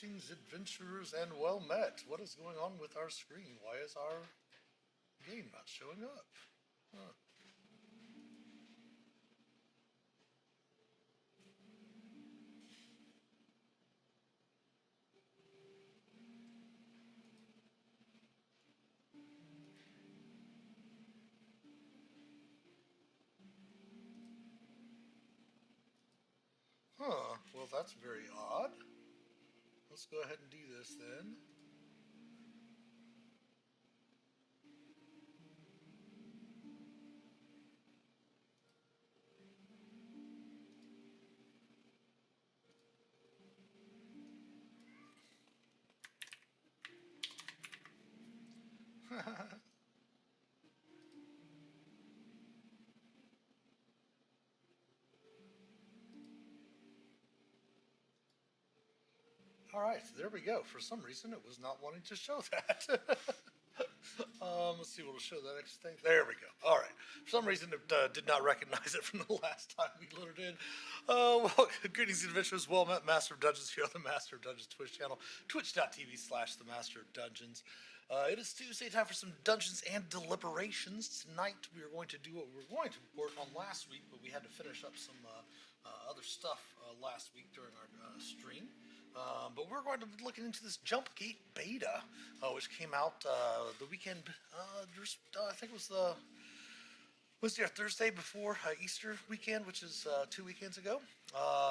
Greetings, adventurers, and well met. What is going on with our screen? Why is our game not showing up? Huh. Huh. Well, that's very odd. Let's go ahead and do this then. All right, there we go. For some reason, it was not wanting to show that. Let's see, we'll show that next thing. There we go. All right. For some reason, it did not recognize it from the last time we loaded in. Well, greetings, adventurers. Well met, Master of Dungeons here on the Master of Dungeons Twitch channel, twitch.tv/the Master of Dungeons. It is Tuesday, time for some Dungeons and Deliberations. Tonight, we are going to do what we were going to work on last week, but we had to finish up some other stuff last week during our stream. But we're going to be looking into this Jumpgate beta, which came out the weekend. I think it was the Wednesday or Thursday before Easter weekend, which is 2 weekends ago.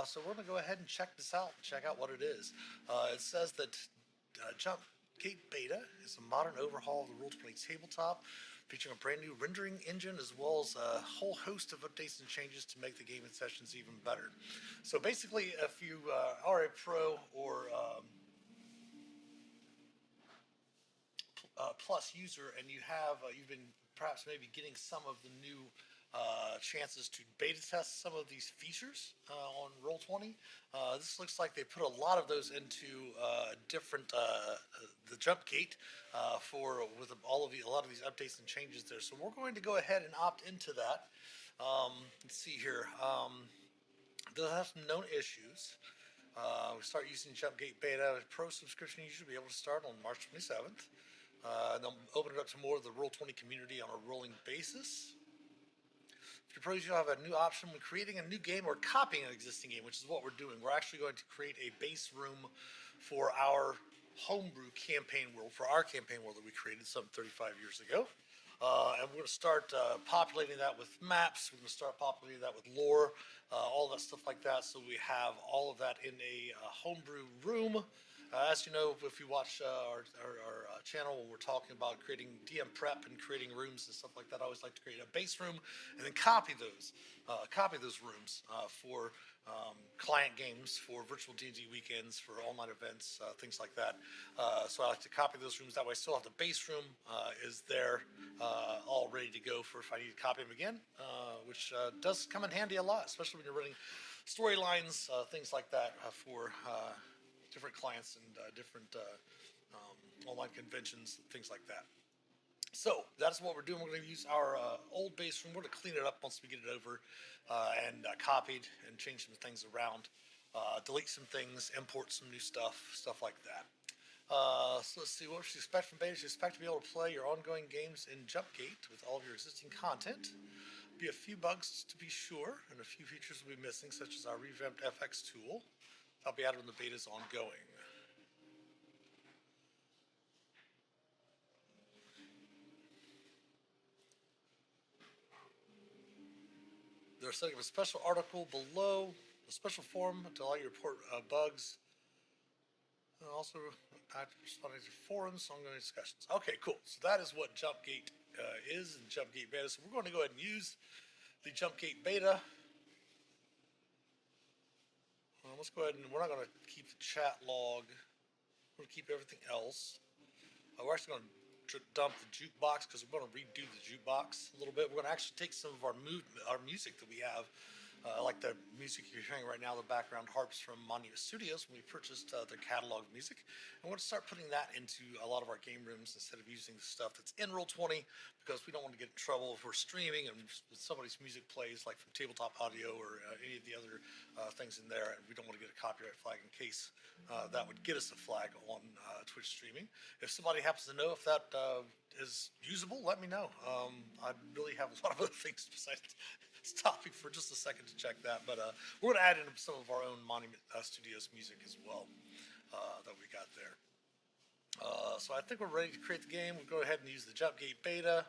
So we're going to go ahead and check this out. Check out what it is. It says that Jumpgate beta is a modern overhaul of the Roll20 tabletop, featuring a brand new rendering engine as well as a whole host of updates and changes to make the game and sessions even better. So basically, if you are a pro or plus user and you've been perhaps maybe getting some of the new chances to beta test some of these features on Roll20. This looks like they put a lot of those into different the Jumpgate with a lot of these updates and changes there. So we're going to go ahead and opt into that. Let's see here. They'll have some known issues. We start using Jumpgate Beta. Pro subscription you should be able to start on March 27th. And they'll open it up to more of the Roll20 community on a rolling basis. If you're pros, you'll have a new option when creating a new game or copying an existing game, which is what we're doing. We're actually going to create a base room for our homebrew campaign world, for our campaign world that we created some 35 years ago. And we're going to start populating that with maps. We're going to start populating that with lore, all that stuff like that. So we have all of that in a homebrew room. As you know, if you watch our channel when we're talking about creating DM prep and creating rooms and stuff like that, I always like to create a base room and then copy those rooms for client games, for virtual D&D weekends, for online events, things like that. So I like to copy those rooms. That way I still have the base room is there all ready to go for if I need to copy them again, which does come in handy a lot, especially when you're running storylines, things like that for different clients and different online conventions, things like that. So that's what we're doing. We're going to use our old base room. We're going to clean it up once we get it over and copied and change some things around, delete some things, import some new stuff like that. So let's see, what you expect from beta. You expect to be able to play your ongoing games in Jumpgate with all of your existing content. Be a few bugs to be sure, and a few features will be missing, such as our revamped FX tool. That'll be added when the beta is ongoing. They're setting up a special article below, a special forum to allow you to report bugs. And also responding to forums, ongoing discussions. Okay, cool. So that is what Jumpgate is in Jumpgate Beta. So we're going to go ahead and use the Jumpgate Beta. Let's go ahead and we're not going to keep the chat log. We're going to keep everything else. We're actually going to dump the jukebox because we're going to redo the jukebox a little bit. We're going to actually take some of our music that we have Like the music you're hearing right now, the background harps from Monument Studios when we purchased their catalog of music. And we're going to start putting that into a lot of our game rooms instead of using the stuff that's in Roll20 because we don't want to get in trouble if we're streaming and somebody's music plays like from tabletop audio or any of the other things in there, and we don't want to get a copyright flag in case that would get us a flag on Twitch streaming. If somebody happens to know if that is usable, let me know. I really have a lot of other things besides stopping for just a second to check that, but we're going to add in some of our own Monument Studios music as well that we got there. So I think we're ready to create the game. We'll go ahead and use the Jumpgate beta.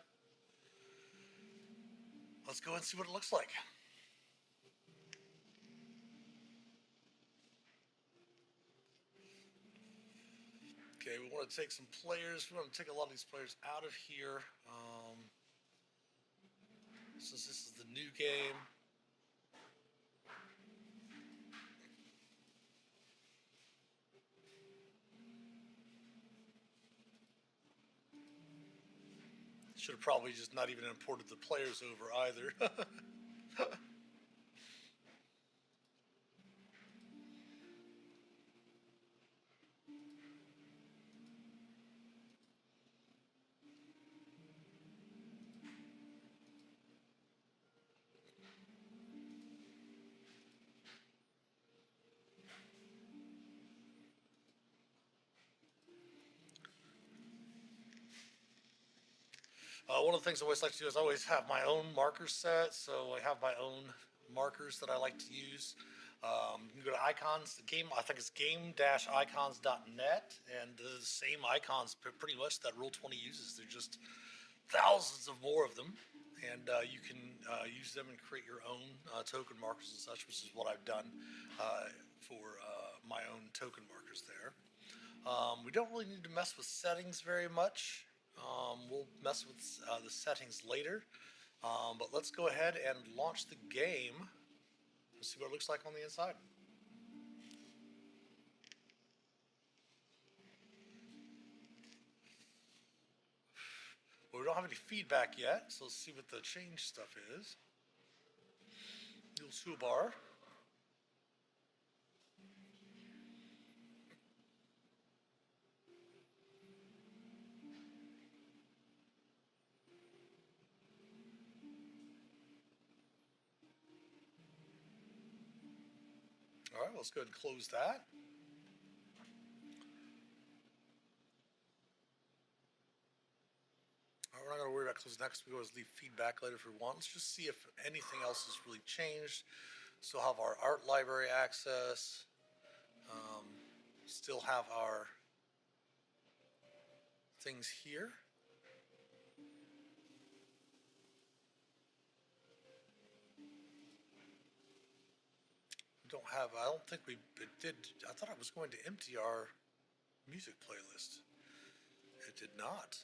Let's go and see what it looks like. Okay, we want to take some players. We want to take a lot of these players out of here. Since this is the new game. Should have probably just not even imported the players over either. One of the things I always like to do is I always have my own marker set, so I have my own markers that I like to use. You can go to icons, the game, I think it's game-icons.net, and the same icons pretty much that Roll20 uses. They're just thousands of more of them, and you can use them and create your own token markers and such, which is what I've done for my own token markers there. We don't really need to mess with settings very much. We'll mess with the settings later, but let's go ahead and launch the game and see what it looks like on the inside. Well, we don't have any feedback yet, so let's see what the change stuff is. Little toolbar. All right, let's go ahead and close that. All right, we're not going to worry about closing that because we always leave feedback later if we want. Let's just see if anything else has really changed. Still have our art library access. Still have our things here. I don't think we did. I thought I was going to empty our music playlist. It did not.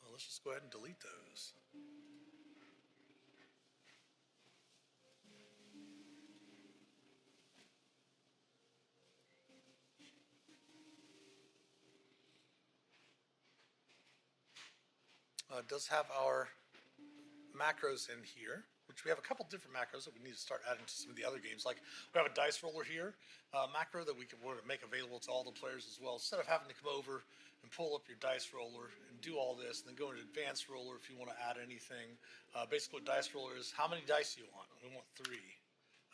Well, let's just go ahead and delete those. It does have our macros in here, which we have a couple different macros that we need to start adding to some of the other games. Like we have a dice roller here, macro that we can make available to all the players as well. Instead of having to come over and pull up your dice roller and do all this, and then go into advanced roller if you want to add anything. Basically, what dice roller is, how many dice do you want? We want 3.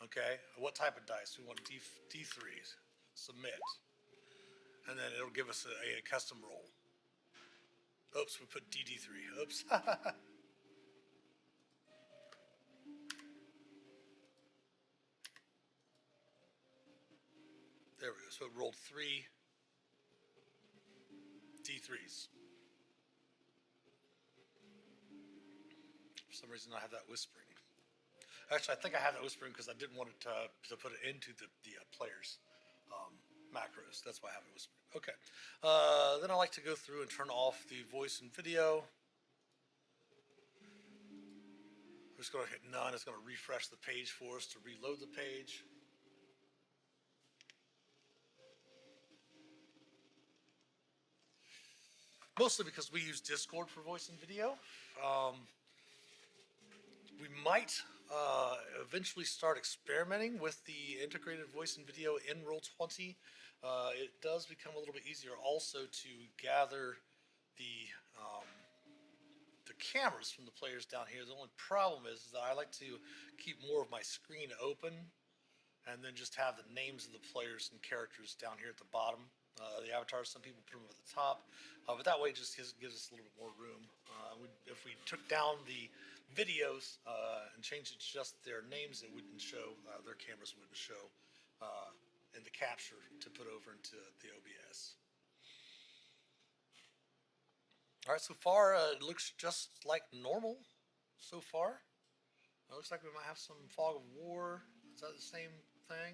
Okay, what type of dice? We want D3s. Submit, and then it'll give us a custom roll. Oops, we put DD3. Oops. There we go. So it rolled 3 D3s. For some reason, I have that whispering. Actually, I think I have that whispering because I didn't want it to put it into the players' macros. That's why I have it whispering. Okay. Then I like to go through and turn off the voice and video. I'm just going to hit none. It's going to refresh the page for us to reload the page. Mostly because we use Discord for voice and video. We might eventually start experimenting with the integrated voice and video in Roll20, it does become a little bit easier also to gather the um, the cameras from the players down here. The only problem is that I like to keep more of my screen open and then just have the names of the players and characters down here at the bottom. The avatars, some people put them at the top, but that way it just gives us a little bit more room. If we took down the videos and changed it to just their names, it wouldn't show, their cameras wouldn't show in the capture to put over into the OBS. All right, so far it looks just like normal so far. It looks like we might have some fog of war. Is that the same thing?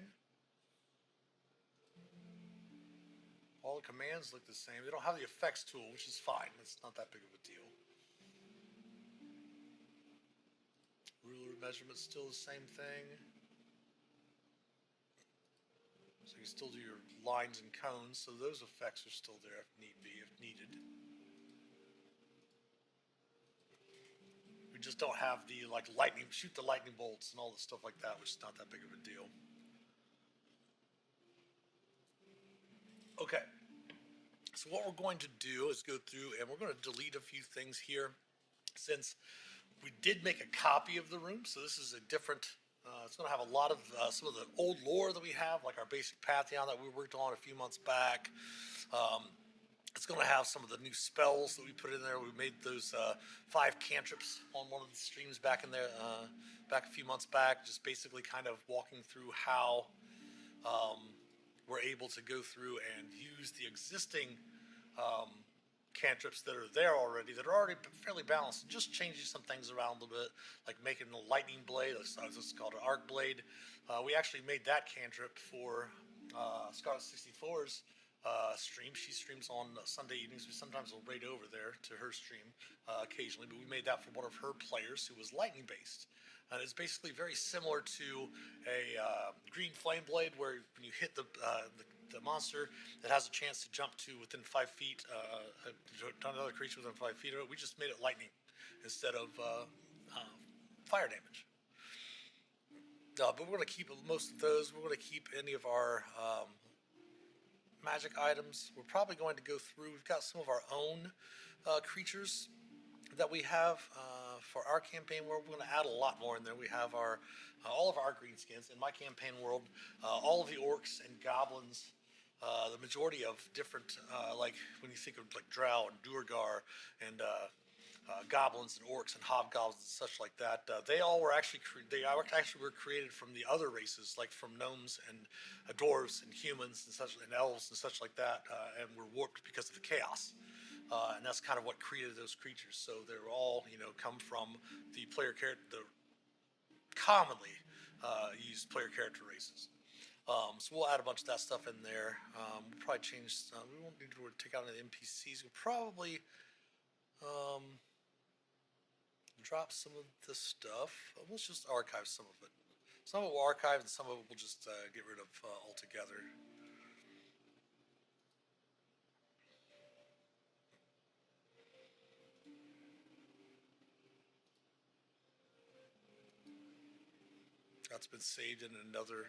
All the commands look the same. They don't have the effects tool, which is fine. It's not that big of a deal. Ruler measurement's still the same thing. So you still do your lines and cones, so those effects are still there if need be, if needed. We just don't have the lightning, shoot the lightning bolts and all the stuff like that, which is not that big of a deal. Okay, so what we're going to do is go through and we're going to delete a few things here since we did make a copy of the room. So this is a different, it's going to have a lot of some of the old lore that we have, like our basic Pantheon that we worked on a few months back. It's going to have some of the new spells that we put in there. We made those 5 cantrips on one of the streams back in there, back a few months back, just basically kind of walking through how we're able to go through and use the existing cantrips that are there already, that are already fairly balanced, and just changing some things around a little bit, like making a lightning blade. This is called an arc blade. We actually made that cantrip for Scarlet 64's stream. She streams on Sunday evenings. We sometimes will raid over there to her stream occasionally, but we made that for one of her players who was lightning based. And it's basically very similar to a green flame blade, where when you hit the monster, it has a chance to jump to within 5 feet, another creature within 5 feet of it. We just made it lightning instead of fire damage. But we're going to keep most of those. We're going to keep any of our magic items. We're probably going to go through. We've got some of our own creatures that we have for our campaign world. We're going to add a lot more in there. We have our all of our green skins in my campaign world. All of the orcs and goblins. The majority of different, like when you think of like Drow and Duergar and goblins and orcs and hobgoblins and such like that, they all were actually were created from the other races, like from gnomes and dwarves and humans and such, and elves and such like that, and were warped because of the chaos. And that's kind of what created those creatures. So they're all, come from the player character, the commonly used player character races. So we'll add a bunch of that stuff in there. We'll probably change. We won't need to take out any NPCs. We'll probably drop some of the stuff. Let's just archive some of it. Some of it we'll archive, and some of it we'll just get rid of altogether. That's been saved in another.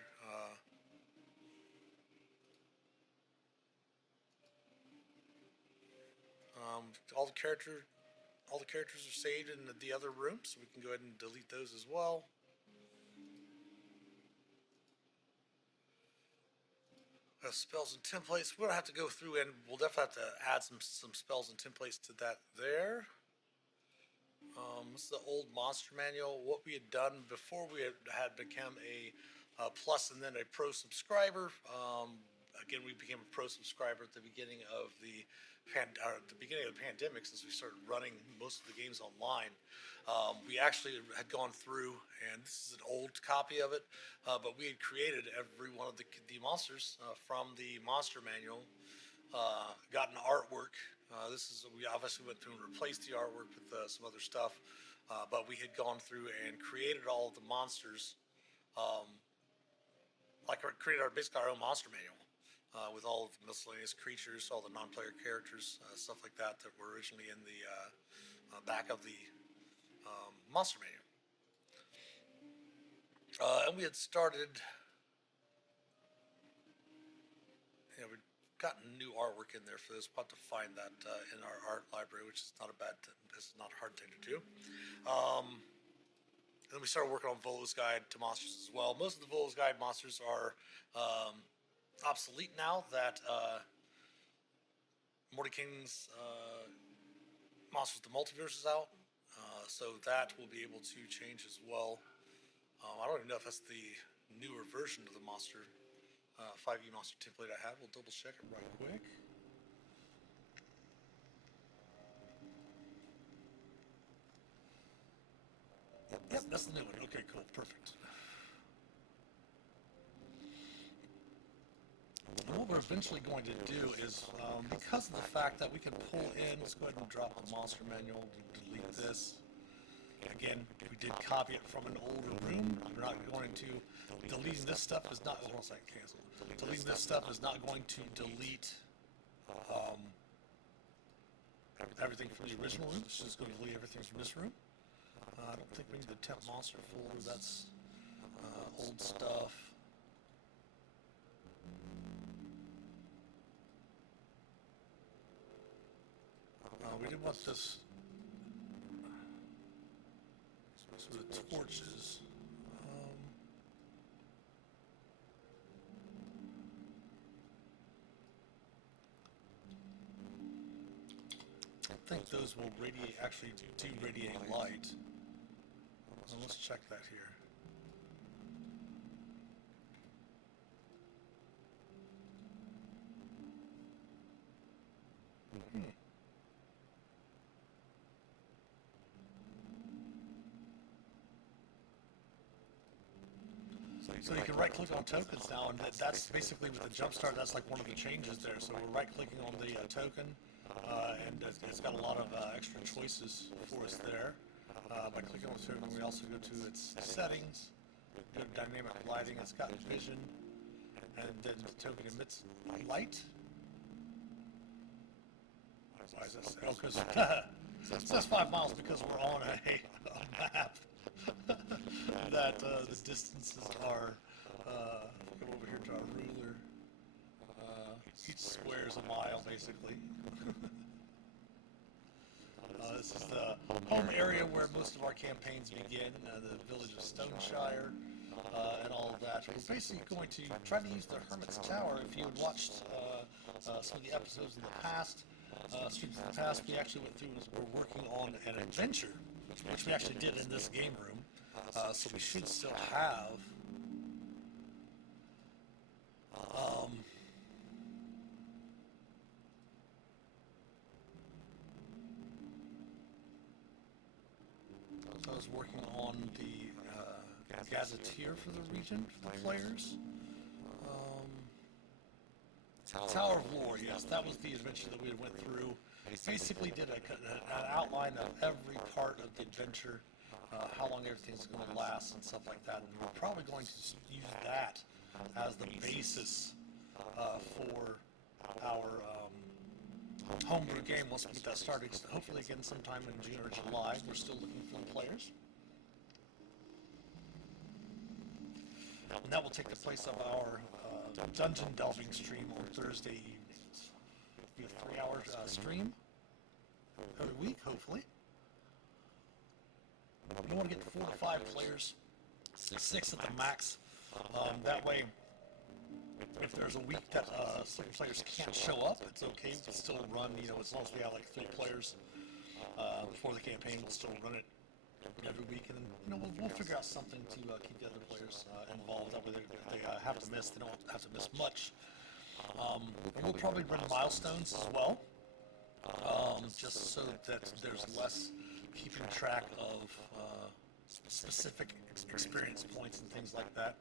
All the characters are saved in the other room, so we can go ahead and delete those as well. Spells and templates. We're gonna have to go through, and we'll definitely have to add some spells and templates to that there. This is the old monster manual. What we had done before we had become a plus and then a pro subscriber. Again, we became a pro subscriber at the beginning of the pandemic, since we started running most of the games online. We actually had gone through, and this is an old copy of it, but we had created every one of the monsters from the monster manual, gotten artwork. We obviously went through and replaced the artwork with some other stuff, but we had gone through and created all of the monsters, created basically our own monster manual. With all of the miscellaneous creatures, all the non-player characters, stuff like that were originally in the back of the monster manual. And we had started, we'd gotten new artwork in there for this. We'll have to find that in our art library, which is not a bad, this is not a hard thing to do. And then we started working on Volo's Guide to Monsters as well. Most of the Volo's Guide monsters are obsolete now that Morty King's Monsters of the Multiverse is out. So that will be able to change as well. I don't even know if that's the newer version of the monster 5e monster template I have. We'll double check it right quick. Yep, that's the new one. Okay, cool, perfect. And what we're eventually going to do is, because of the fact that we can pull in, let's go ahead and drop the monster manual, delete this. Again, we did copy it from an older room. We're not going to, deleting this stuff is not, hold on a second, cancel. Deleting this stuff is not going to delete everything from the original room. It's just going to delete everything from this room. I don't think we need the temp monster folder. That's old stuff. We did want this. So the torches. I think those will radiate, actually do radiate light. So let's check that here. So you can right-click on tokens now, and that's basically with the jumpstart. That's like one of the changes there. So we're right-clicking on the token, and it's got a lot of extra choices for us there. By clicking on the token, we also go to its settings, go to dynamic lighting. It's got vision, and then the token emits light. Why is this? Oh, because it says 5 miles because we're on a map. That the distances are, come over here to our ruler, each square is a mile basically. This is the home area where most of our campaigns begin, the village of Stoneshire, and all of that. We're basically going to try to use the Hermit's Tower. If you had watched some of the episodes in the past, streams in the past, we actually went through and we're working on an adventure, which we actually did in this game room. So we should still have I was working on the gazetteer for the region for the players. Tower of Lore, yes, that was the adventure that we went through. Basically did an outline of every part of the adventure. How long everything's going to last and stuff like that. And we're probably going to use that as the basis for our homebrew game once we get that started. Hopefully again sometime in June or July. We're still looking for the players. And that will take the place of our dungeon delving stream on Thursday evenings. It'll be a 3-hour stream every week, hopefully. We want to get 4 to 5 players, 6 at the max. That way, if there's a week that some players can't show up, it's okay. We can still run, as long as we have like 3 players before the campaign, we'll still run it every week. And then, we'll figure out something to keep the other players involved. That way they have to miss, they don't have to miss much. And we'll probably run milestones as well, just so that there's less keeping track of specific experience points and things like that.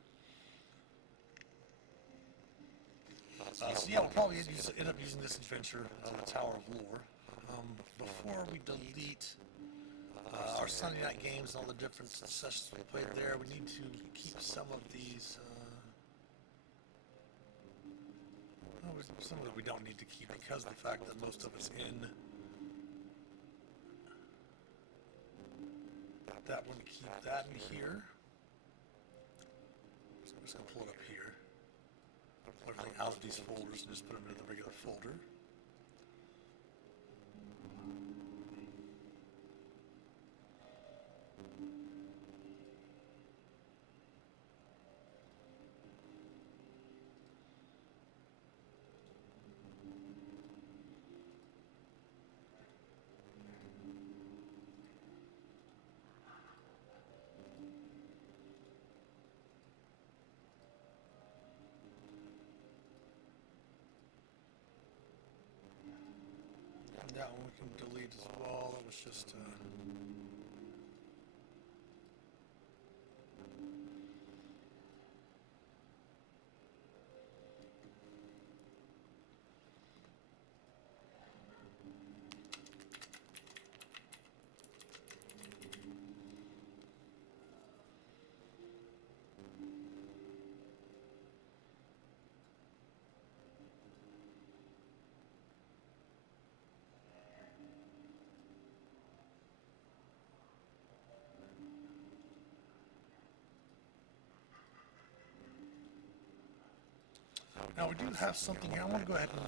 So yeah, we'll probably end up using this adventure, the Tower of Lore. Before we delete our Sunday night games and all the different sessions we played there, we need to keep some of these. Some of it we don't need to keep because of the fact that most of it's in. That one, keep that in here. just gonna pull it up here. Everything out of these folders and just put them into the regular folder. That one we can delete as well. That was just now we do have something here. I want to go ahead and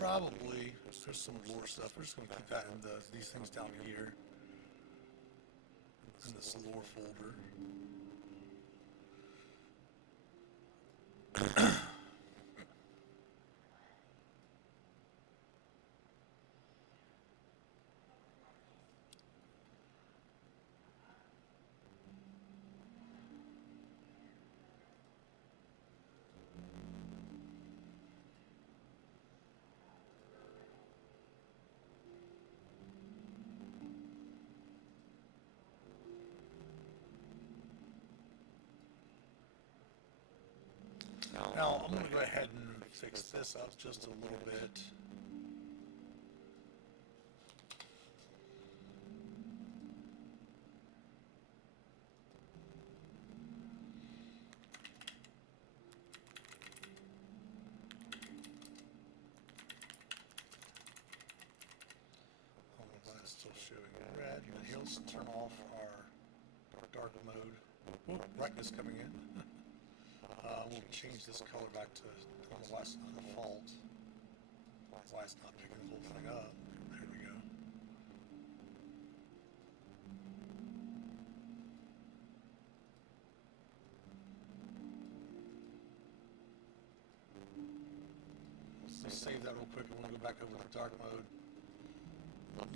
probably, there's some lore stuff. We're just going to keep that in these things down here in this lore folder. Now, I'm going to go ahead and fix this up just a little bit. I don't know why it's still showing red. And he'll turn off our dark mode. Oh, brightness coming in. We'll change this color back to why it's not default. Why it's not picking the whole thing up. There we go. Let's save that real quick. I want to go back over to dark mode.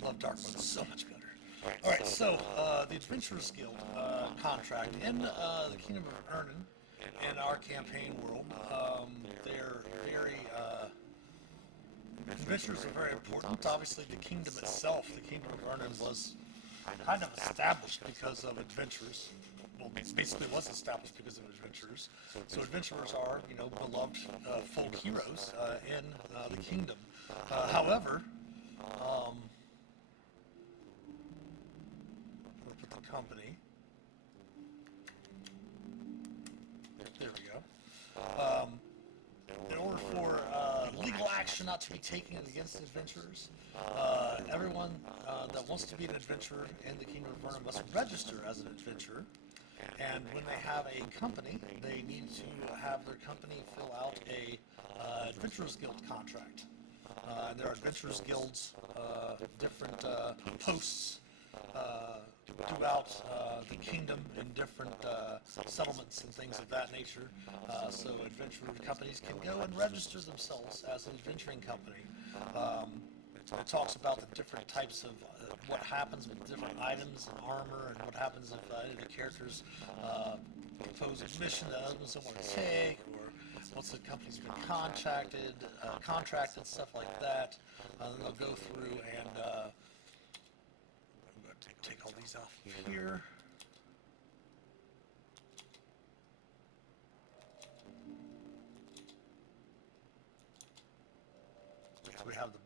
Love dark mode so much better. Alright, so the Adventurers Guild contract in the Kingdom of Ernin. In our campaign world, they're very, adventures are very important. Obviously, the kingdom itself, the Kingdom of Ernin, was kind of established because of adventurers. Well, it basically was established because of adventurers. So adventurers are, you know, beloved folk heroes in the kingdom. However, I'll put the company. There we go. In order for legal action not to be taken against adventurers, everyone that wants to be an adventurer in the Kingdom of Vernon must register as an adventurer. And when they have a company, they need to have their company fill out a Adventurers Guild contract. And there are Adventurers Guilds, different posts throughout the kingdom in different settlements and things of that nature. So adventurer companies can go and register themselves as an adventuring company. It talks about the different types of what happens with different items and armor, and what happens if any of the characters propose a mission that others don't want to take, or once the company's been contracted, stuff like that. Then they'll go through and I'm going to take all these off here. So we have the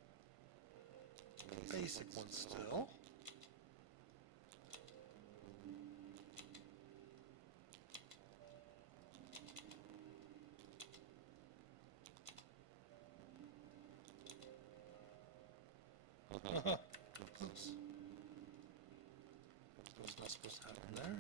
basic one still. Oops. That was not supposed to happen there.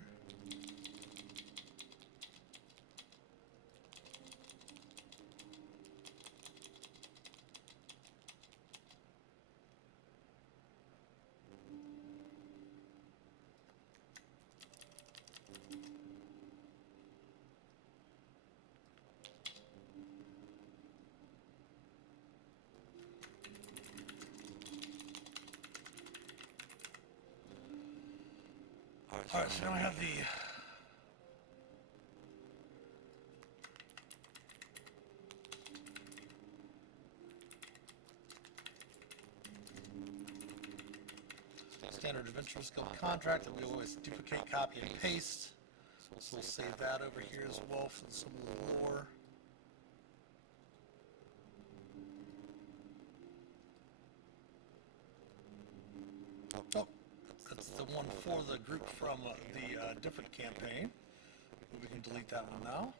Alright, so now I have the standard adventure skill contract that we always duplicate, copy, and paste. So we'll save that over here as well for some of the lore. Oh, that's the one for the group from the different campaign. We can delete that one now.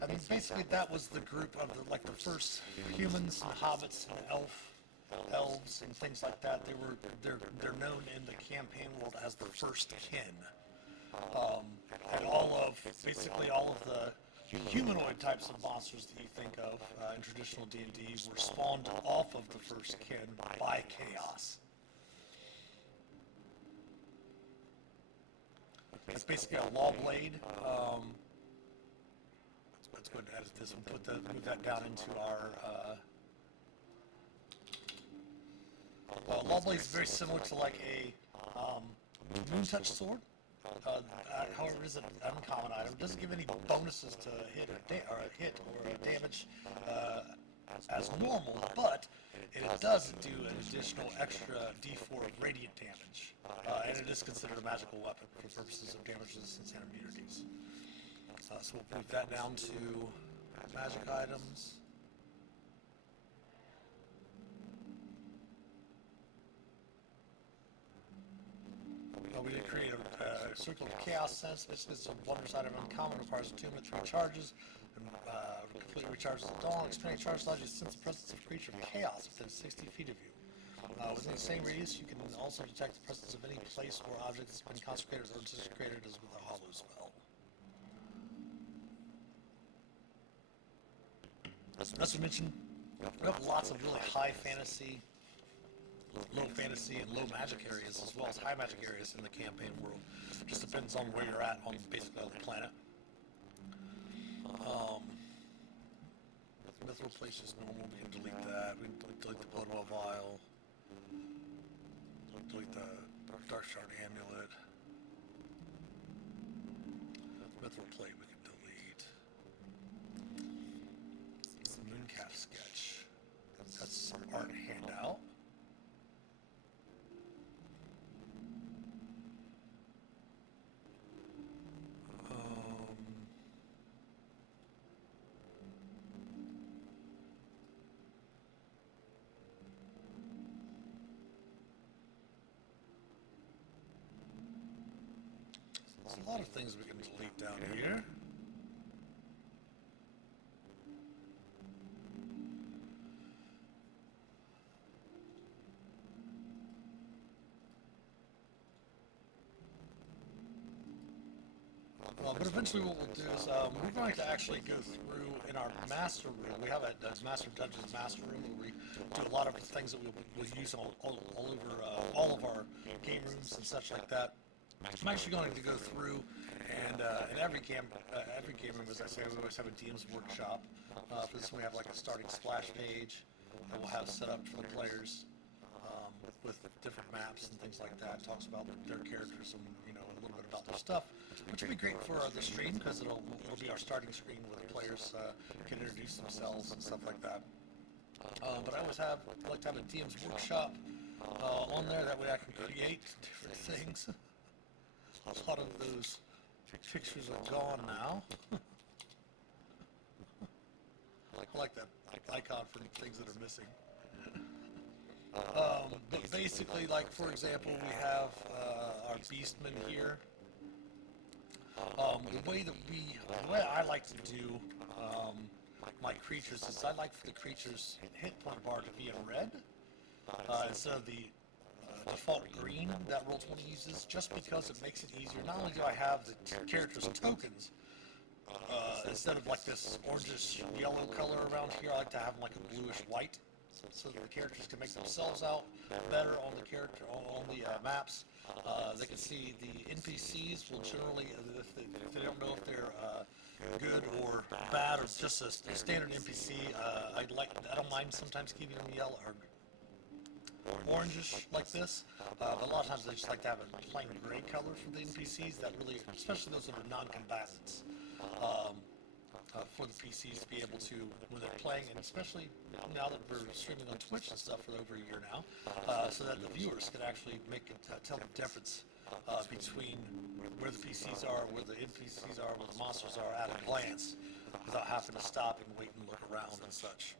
I mean, basically that was the group of the first humans and hobbits and elves and things like that. They're known in the campaign world as the first kin. And basically all of the humanoid types of monsters that you think of in traditional D&D were spawned off of the first kin by chaos. It's basically a law blade. Let's go ahead and edit this and move that down into our law blade is very similar to like a moon touch sword. However, it is an uncommon item. It doesn't give any bonuses to hit or damage as normal, but it does do an additional extra D4 of radiant damage, and it is considered a magical weapon for purposes of damage resistance and immunities. So we'll move that down to magic items. We did create a circle of chaos sense. Basically, it's a wondrous item uncommon, requires attunement, 3 charges, and completely recharges at dawn. Expending charge allows you to sense the presence of a creature of chaos within 60 feet of you. Within the same radius, you can also detect the presence of any place or object that's been consecrated or desecrated as with a hollow spell. As we mentioned, we have lots of really high fantasy, low fantasy, and low magic areas, as well as high magic areas in the campaign world. Just depends on where you're at on basically the planet. Mithril place is normal. We can delete that. We can delete the Bloodwell Vial. Delete the Dark Shard Amulet. Mithril plate we can delete. Mooncalf sketch. That's some art handout. There's a lot of things we can delete down here. But eventually what we'll do is we're going to actually go through in our master room. We have a master dungeons master room where we do a lot of the things that we'll use all over all of our game rooms and such like that. I'm actually going to go through and in every game room, as I say, we always have a DM's workshop. For this one, we have like a starting splash page that we'll have set up for the players with different maps and things like that. It talks about their characters and a little bit about their stuff, which will be great for the stream because it'll be our starting screen where the players can introduce themselves and stuff like that. But I like to have a DM's workshop on there. That way I can create different things. A lot of those pictures are gone now. I like that icon for things that are missing. But basically, like for example, we have our beastmen here. The way I like to do my creatures is I like for the creatures' hit point bar to be in red instead of the default green that Roll20 uses, just because it makes it easier. Not only do I have the character's tokens Instead of like this orangish yellow color around here, I like to have like a bluish white, so that the characters can make themselves out better on the maps. They can see the NPCs will generally, if they don't know if they're good or bad or just a standard NPC, I don't mind sometimes keeping them yellow or orangish like this, but a lot of times I just like to have a plain gray color for the NPCs that really, especially those that are non-combatants, for the PCs to be able to, when they're playing, and especially now that we're streaming on Twitch and stuff for over a year now, so that the viewers can actually tell the difference between where the PCs are, where the NPCs are, where the monsters are at a glance, without having to stop and wait and look around and such.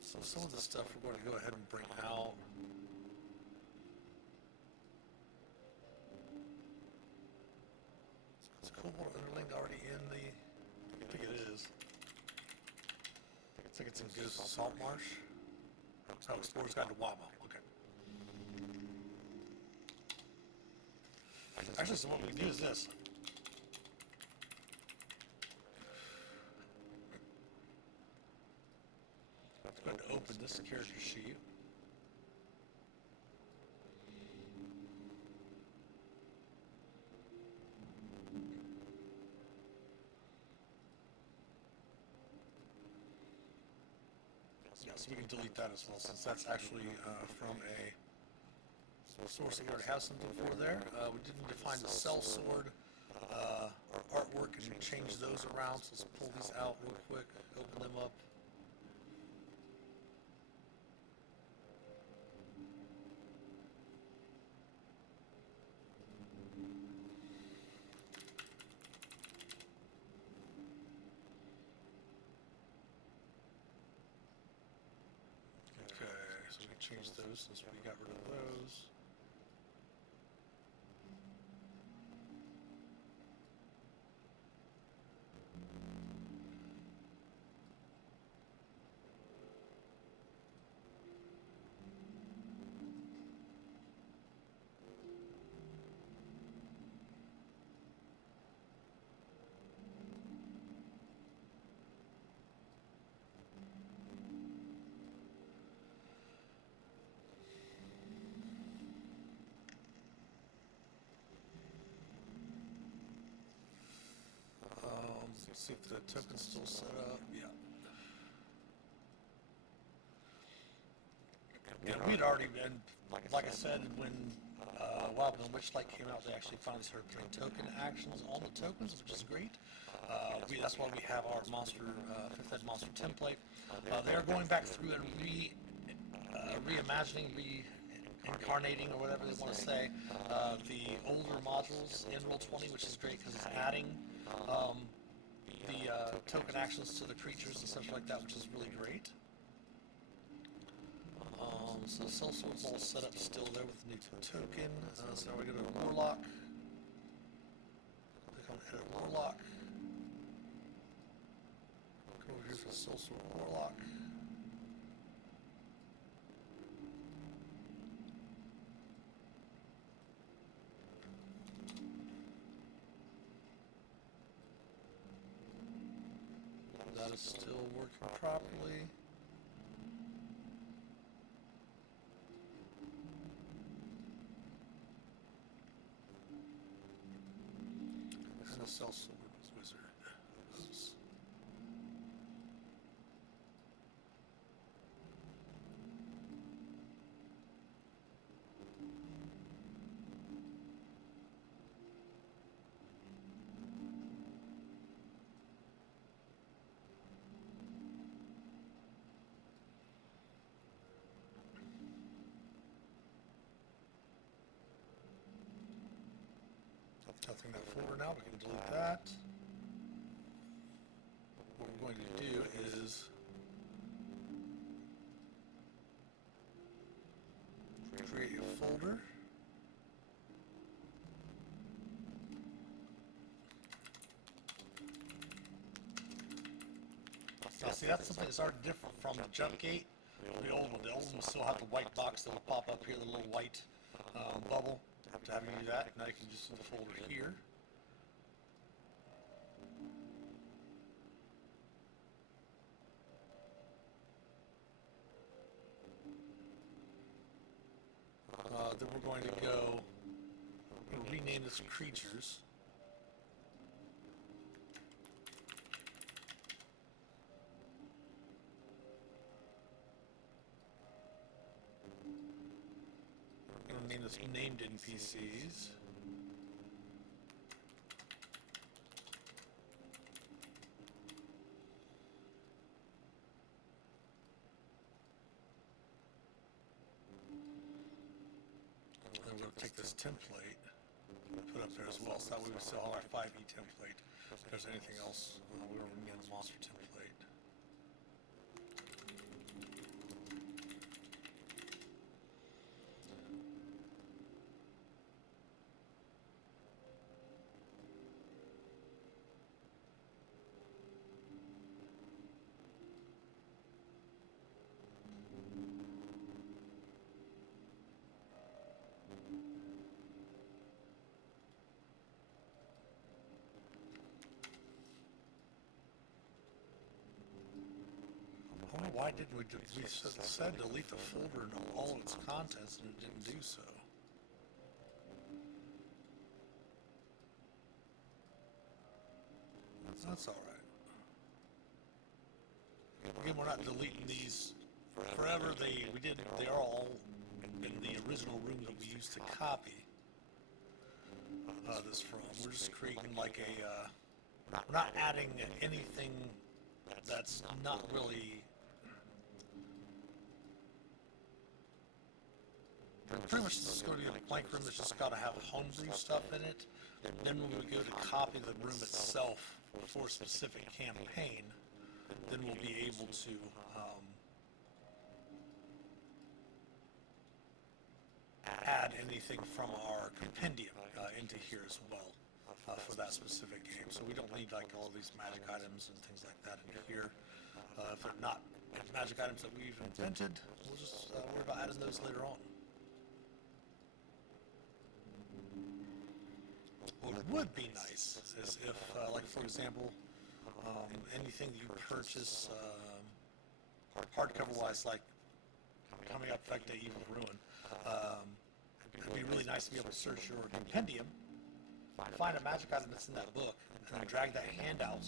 So some of the stuff we're going to go ahead and bring out. It's Cobalt Underling already in the, I think it is. I think it's in Ghost Salt Marsh. Oh, Explorer's Guide to Wama, okay. Actually, so what we can do is this. I'm going to open this character sheet. Yeah, so we can delete that as well, since that's actually from a source that we already have something for there. We did need to find the cell sword artwork and change those around, so let's pull these out real quick, open them up. So we can change those since we got rid of those. Let's see if the token's still set up. Yeah. Yeah, we'd already been, like I said, when Wild and Witchlight came out, they actually finally started putting token actions on the tokens, which is great. That's why we have our monster, 5th Ed monster template. They are going back through and reimagining, reincarnating, or whatever they want to say, the older modules in Roll20, which is great because it's adding the token actions to the creatures and such like that, which is really great. So the cell sword's all set up still there with the new token. So now we go to Warlock. Click on Edit Warlock. Go over here for the cell sword Warlock. That is still working properly. And the cell sword wizard. Oops. Nothing that folder now, we can delete that. What we're going to do is create a folder. Now see, that's something that's already different from the Jumpgate, the old one. The old one will still have the white box that will pop up here, the little white bubble. to have you do that. Now you can just do the folder here. Then we're going to go and rename this creatures. We're going to name this named NPCs. Take this template, put up there as well, so that way we still have our 5e template. If there's anything else, we don't need a monster template. I don't know why didn't we said delete the folder and all of its contents and it didn't do so. That's alright. Again, we're not deleting these forever. They are all in the original room that we used to copy this from. We're just creating like a, we're not adding anything that's not really, pretty much this is going to be a blank room that's just got to have homebrew stuff in it. Then when we go to copy the room itself for a specific campaign, then we'll be able to add anything from our compendium into here as well for that specific game. So we don't need like all these magic items and things like that in here. If they're not magic items that we've invented, we'll just worry about adding those later on. What would be nice is if, like for example, anything that you purchase hardcover-wise, like coming up like the Evil Ruin, it'd be really nice to be able to search your compendium, find a magic item that's in that book, and then drag that handout,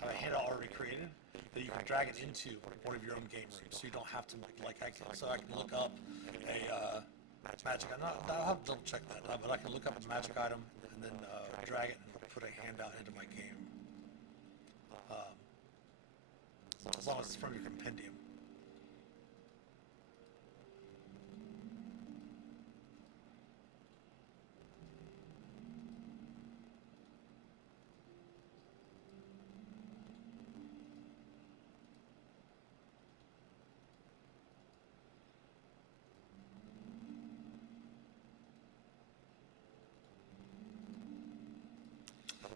have a handout already created, that you can drag it into one of your own game rooms. So you don't have to, like, I can look up a magic item. I'll have to double check that, but I can look up a magic item and then drag it and put a handout into my game. As long as it's from your compendium.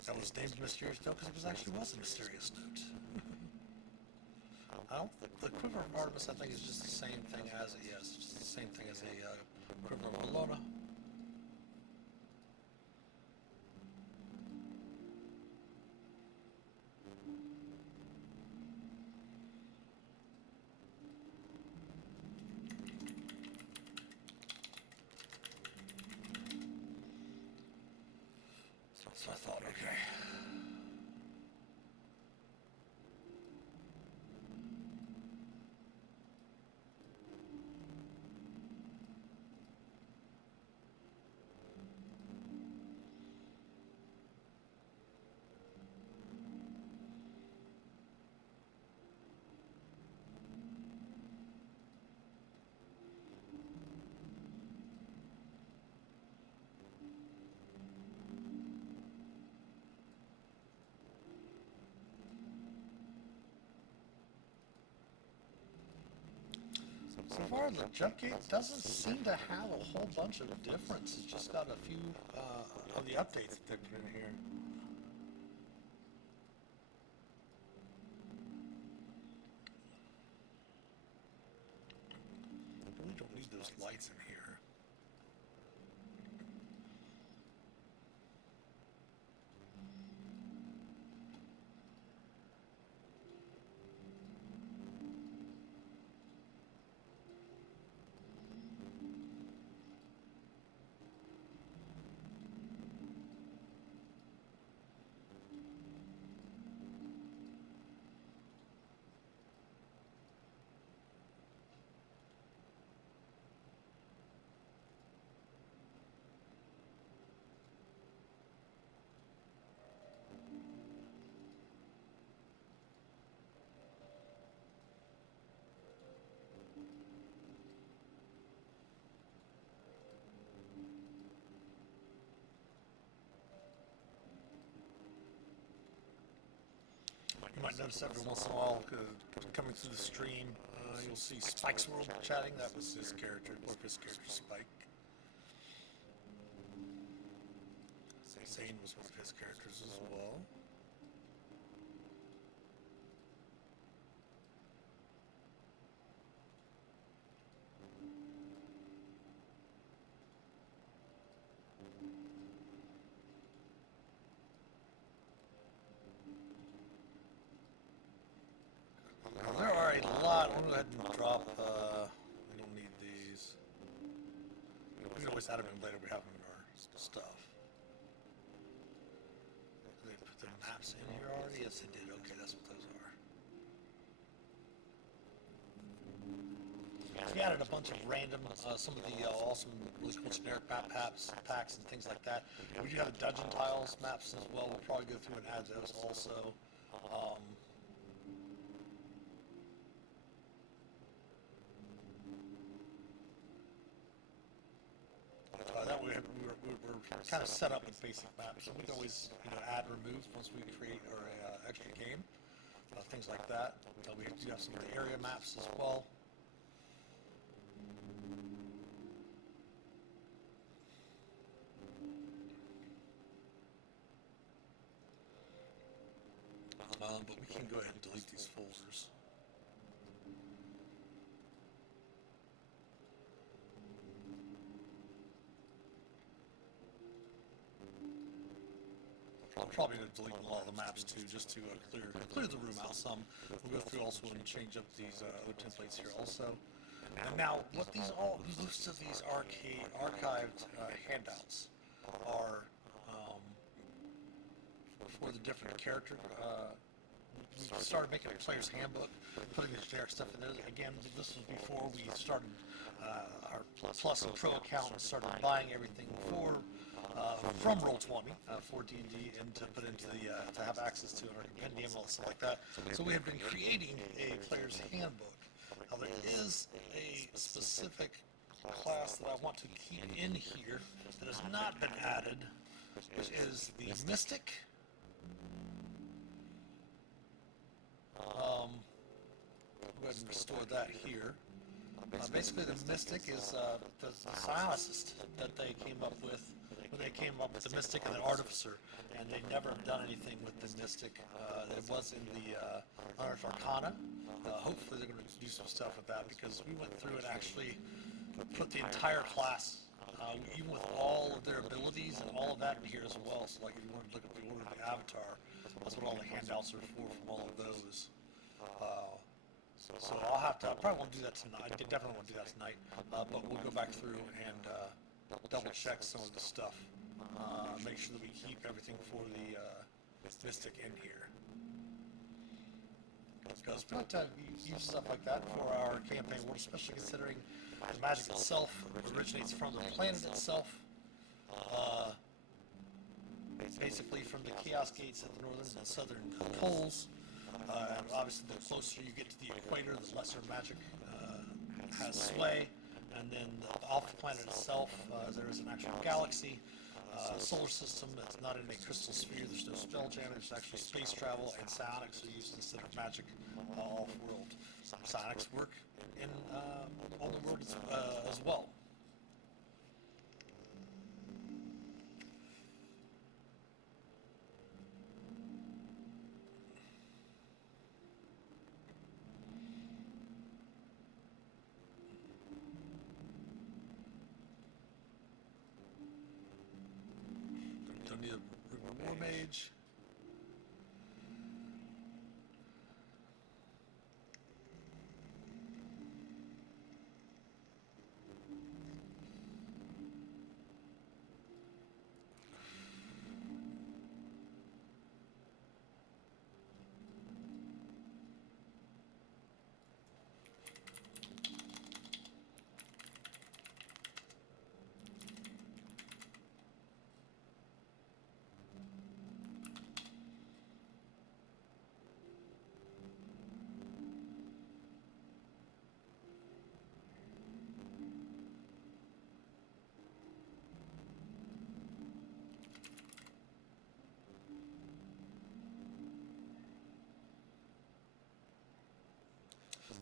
That was named Mysterious Note because it actually was a mysterious note. The Quiver of Artemis, I think, is just the same thing as just the same thing as a Quiver of Bellona. So I thought, okay. So far, the Jumpgate doesn't seem to have a whole bunch of difference. It's just got a few of the updates that they put in here. I really don't need those lights in here. might notice every once in a while, coming through the stream, you'll see Spike's World chatting. That was his character, or his character Spike. Zane was one of his characters as well. There are a lot. I'm going to go ahead and drop. We don't need these. We can always add them in later. We have them in our stuff. They put the maps in here already? Yes, they did. Okay, that's what those are. We added a bunch of random, some of the awesome, really cool generic map packs and things like that. We do have dungeon tiles maps as well. We'll probably go through and add those also. That way we're kind of set up with basic maps, so we can always add or remove once we create our extra game, things like that. We do have some of the area maps as well. But we can go ahead and delete these folders. I'm probably going to delete a lot of the maps too, just to clear the room out some. We'll go through also and change up these other templates here also. And now, what most of these archived handouts are for the different character. We started making a player's handbook, putting the generic stuff in there. Again, this was before we started our Plus and Pro account and started buying everything from Roll20 for D&D and to put into the to have access to our compendium and all stuff like that. So we have been creating a player's handbook. Now there is a specific class that I want to keep in here that has not been added, which is the Mystic. Go ahead and restore that here. Basically, the Mystic is the psionicist that they came up with when they came up with the Mystic and the Artificer, and they never have done anything with the Mystic. It was in the Unearthed Arcana. Hopefully, they're going to do some stuff with that because we went through and actually put the entire class, even with all of their abilities and all of that in here as well. So, like, if you want to look at the order of the Avatar, that's what all the handouts are for from all of those. So I'll have to, I probably won't do that tonight. I definitely won't do that tonight, but we'll go back through and double check some of the stuff. Make sure that we keep everything for the Mystic in here. Because we like to use stuff like that for our campaign world, especially considering the magic itself originates from the planet itself. Basically from the Chaos Gates at the northern and southern poles. And obviously, the closer you get to the equator, the lesser magic has sway. And then off the planet itself, there is an actual galaxy, solar system that's not in a crystal sphere. There's no spell jam. There's actually space travel, and psionics are used instead of magic off-world. Psionics work on the world as well. Don't need a War Mage.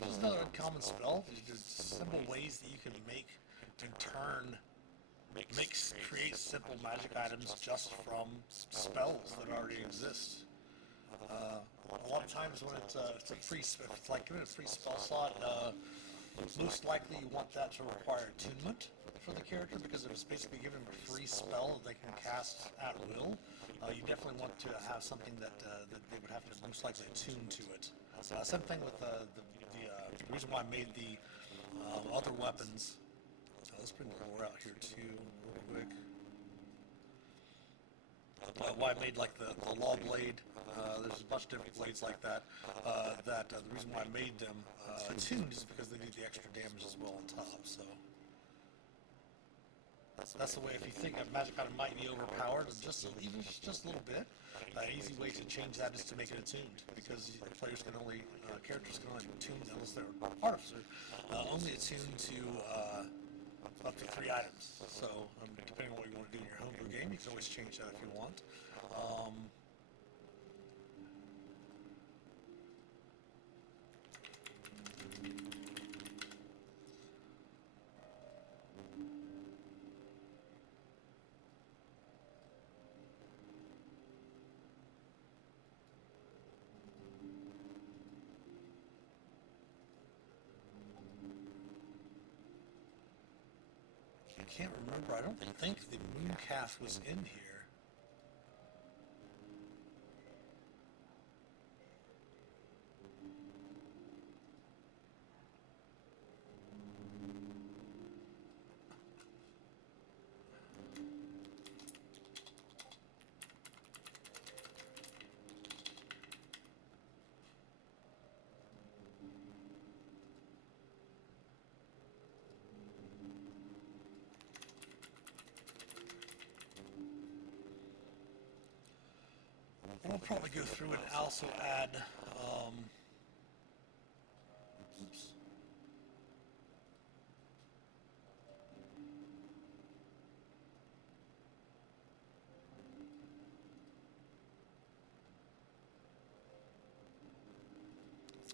Just another uncommon spell. There's simple ways that you can make and turn, create simple magic items just from spells that already exist. A lot of times when it's a free, if it's like given a free spell slot, most likely you want that to require attunement for the character, because if it's basically giving them a free spell that they can cast at will, you definitely want to have something that they would have to most likely attune to it. Same thing with the reason why I made the other weapons. Let's bring the lore out here too, real quick. Why I made like the law blade. There's a bunch of different blades like that. The reason why I made them attuned is because they need the extra damage as well on top. So that's the way. If you think a magic item might be overpowered, even if it's just a little bit, an easy way to change that is to make it attuned, because players can only characters can only attune, unless they're artificer, only attune to up to 3 items. So depending on what you want to do in your homebrew game, you can always change that if you want. I can't remember. I don't think the Mooncalf was in here. We'll probably go through and also add, oops.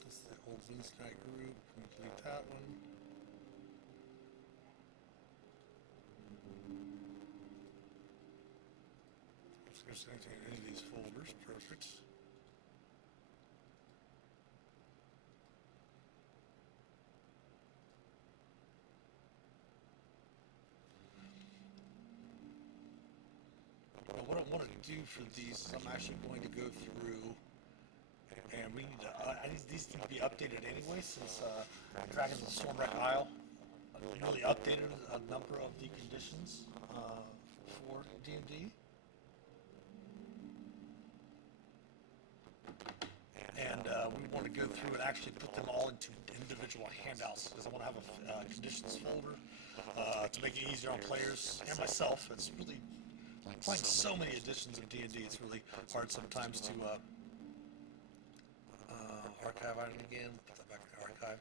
This is the old Winskite group. Let me delete that one. Just going to take any of these folders. Perfect. Now what I want to do for these is I'm actually going to go through, and we need to, these need to be updated anyway, since Dragons of Stormwreck Isle really updated a number of the conditions for D&D. And we want to go through and actually put them all into individual handouts, because I want to have a conditions folder to make it easier on players and myself. It's really, playing so many editions of D&D, it's really hard sometimes to archive item again, put that back in the archive,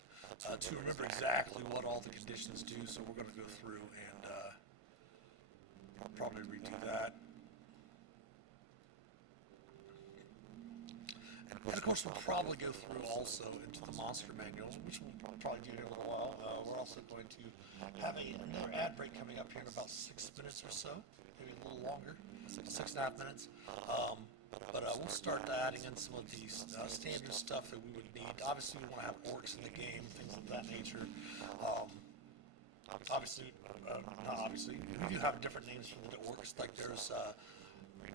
to remember exactly what all the conditions do. So we're going to go through and probably redo that. And of course, we'll probably go through also into the monster manual, which we'll probably do here in a little while. We're also going to have another ad break coming up here in about 6 minutes or so, maybe a little longer, 6.5 minutes. But we'll start adding in some of these standard stuff that we would need. Obviously, we want to have orcs in the game, things of that nature. Not obviously, we do have different names for the orcs. Like there's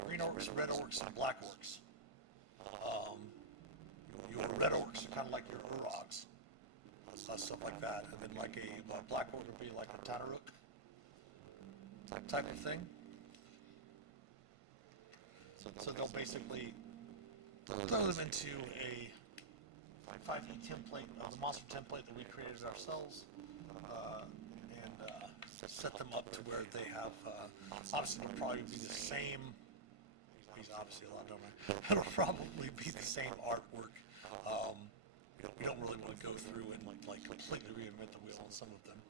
green orcs, red orcs, and black orcs. Your red orcs are kind of like your urogs, stuff like that, and then like a black orc would be like a Tanaruk type of thing. So they'll basically throw them into a 5e template, the monster template that we created ourselves, and set them up to where they have, obviously they'll probably be the same. He's obviously a lot dumber. It'll probably be the same artwork. We don't really want to go through and like completely reinvent the wheel on some of them.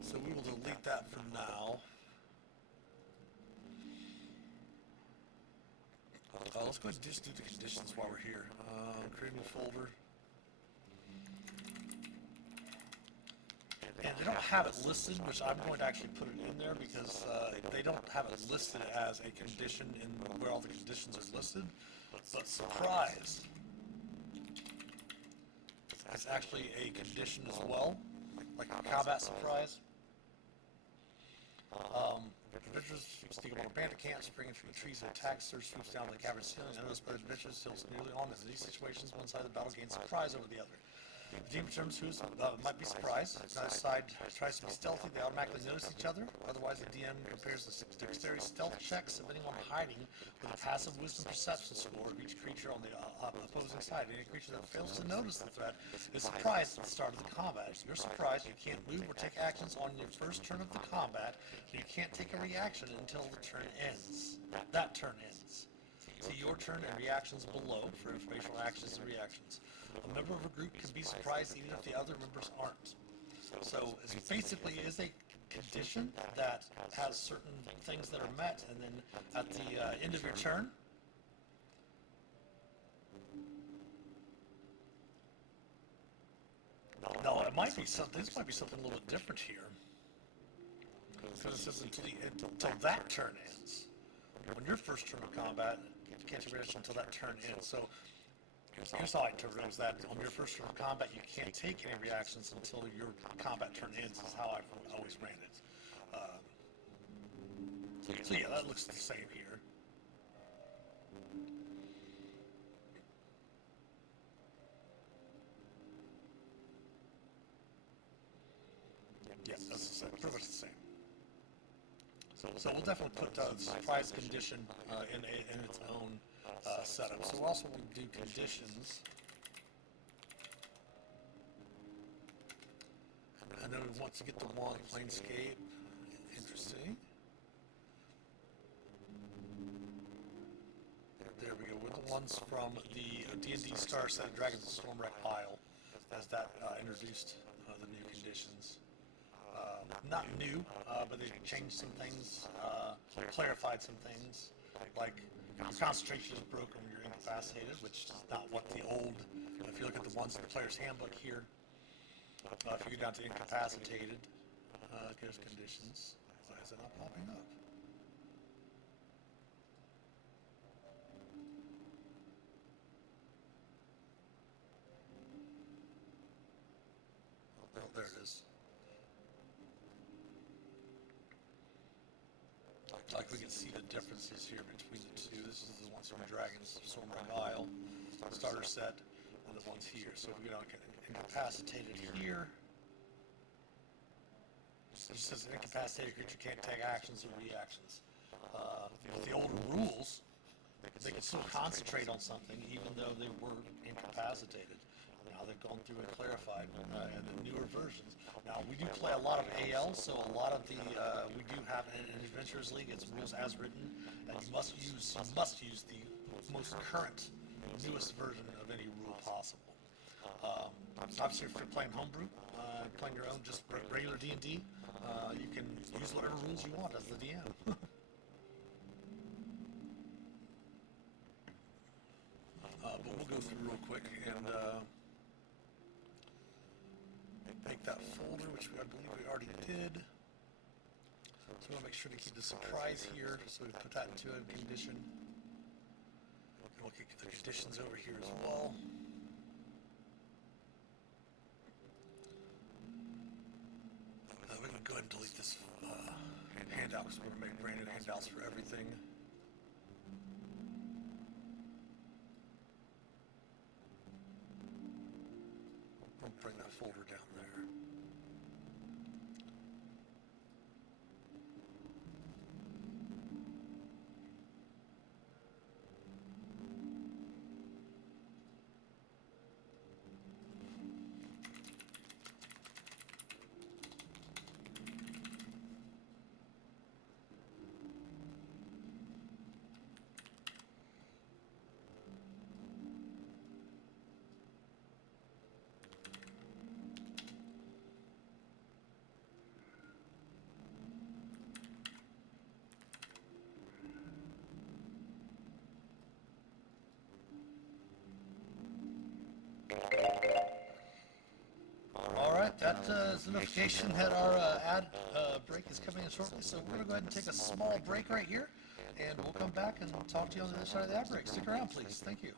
So we will delete that for now. let's go ahead and just do the conditions while we're here. Create a new folder. And they don't have it listed, which I'm going to actually put it in there because they don't have it listed as a condition in where all the conditions are listed. But surprise is actually a condition as well, like a combat surprise. Adventurers sneak aboard bandit camps, springing through the trees and attacks, surge swoops down the cavern ceiling, and those adventurers tilts nearly on. In these situations, one side of the battle gains surprise over the other. The team determines who might be surprised. If neither side tries to be stealthy, they automatically notice each other. Otherwise, the DM compares the dexterity stealth checks of anyone hiding with a passive wisdom perception score of each creature on the opposing side. Any creature that fails to notice the threat is surprised at the start of the combat. If you're surprised, you can't move or take actions on your first turn of the combat, and you can't take a reaction until the turn ends. That turn ends. See your turn and reactions below for informational actions and reactions. A member of a group can be surprised even if the other members aren't. So it basically is a condition that has certain things that are met, and then at the end of your turn, no, it might be something. This might be something a little bit different here, because it says until that turn ends. On your first turn of combat, you can't take reaction until that turn ends. So here's how I interpret it: is that on your first turn of combat, you can't take any reactions until your combat turn ends. Is how I've always ran it. So yeah, that looks the same here. Yeah, that's the same, pretty much the same. So we'll definitely put the surprise condition in its own setup. So we're also going to do conditions. And then we want to get the one Planescape. Interesting. There we go. We're the ones from the D&D Star Set Dragons of Stormwreck pile, as that introduced the new conditions. Not new, but they changed some things, clarified some things, like your concentration is broken when you're incapacitated, which is not what the old, if you look at the ones in the player's handbook here, if you go down to incapacitated, there's conditions. Why is it not popping up? Oh, there it is. Like we can see the differences here between the two. This is the ones from Dragons, Stormwreck Isle, starter set, and the ones here. So if we go down incapacitated here, it just says an incapacitated creature can't take actions or reactions. With the older rules, they could still concentrate on something even though they were incapacitated. Now they've gone through and clarified in the newer versions. Now we do play a lot of AL, so a lot of the we do have an Adventurers League. It's rules as written, and you must use the most current, newest version of any rule possible. Obviously, if you're playing homebrew, playing your own just regular D&D, you can use whatever rules you want as the DM. But we'll go through real quick and make that folder, which I believe we already did. So we want to make sure to keep the surprise here, so we put that into a condition. And we'll keep the conditions over here as well. We can go ahead and delete this handout because we're going to make brand new handouts for everything. We'll bring that folder down there. right, that is a notification that our ad break is coming in shortly, so we're going to go ahead and take a small break right here, and we'll come back and talk to you on the other side of the ad break. Stick around, please. Thank you.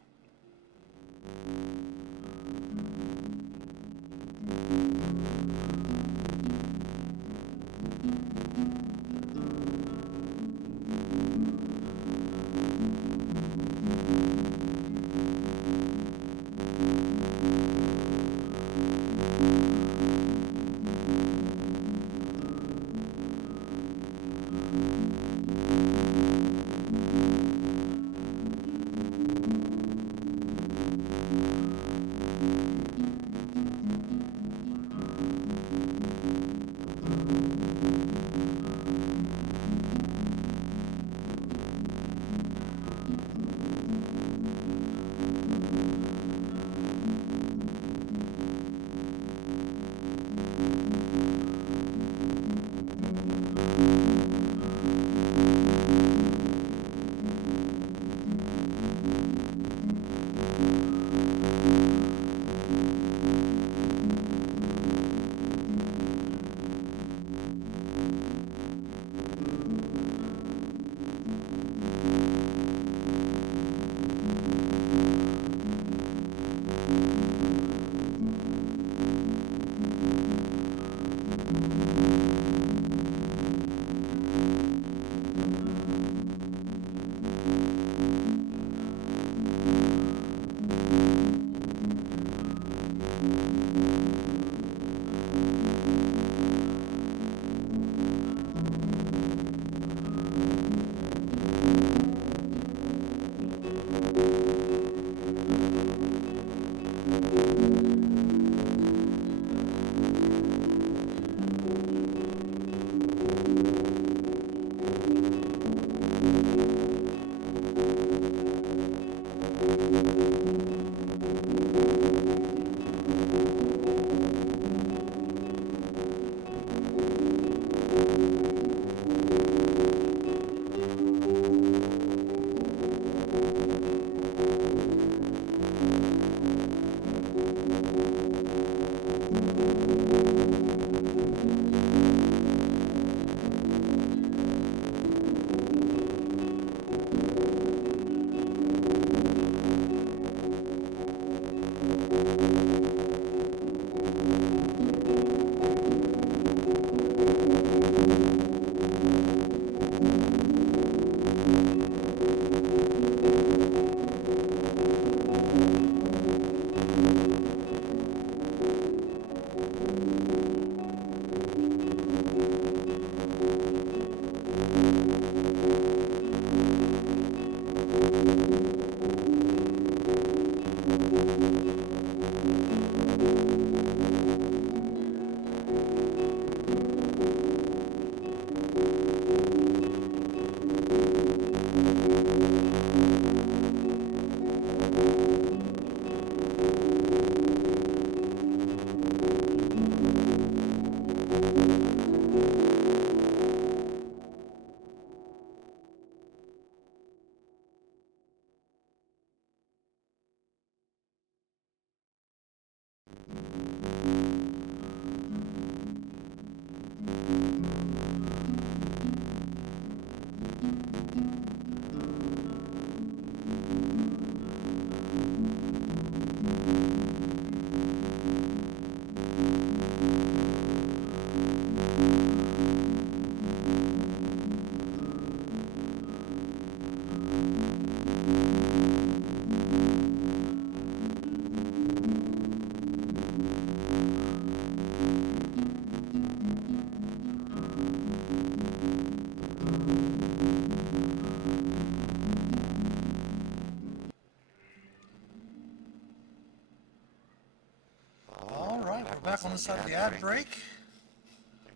Back on the side of the ad break.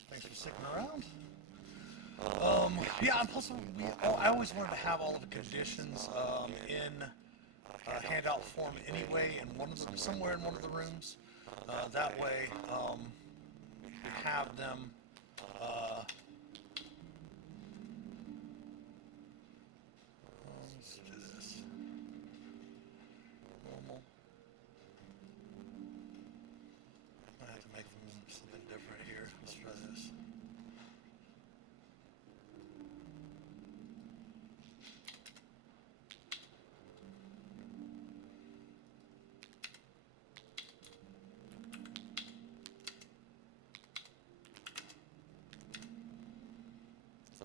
Thanks for sticking around. Yeah, and plus, I always wanted to have all of the conditions in handout form anyway, in one of the, somewhere in one of the rooms. That way, we have them. Let's do this. Normal. I have to make them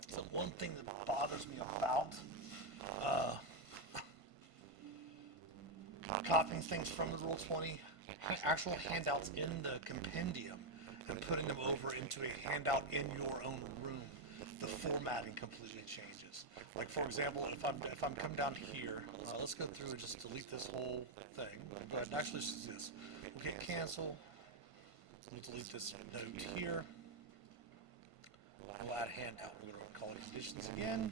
So one thing that bothers me about copying things from the Roll20 actual handouts in the compendium and putting them over into a handout in your own room, the formatting completely changes. Like for example, if I'm come down here, let's go through and just delete this whole thing. Go ahead and actually let's do this. We'll hit cancel. We'll delete this note here. We'll add handout. We're going to call it conditions again.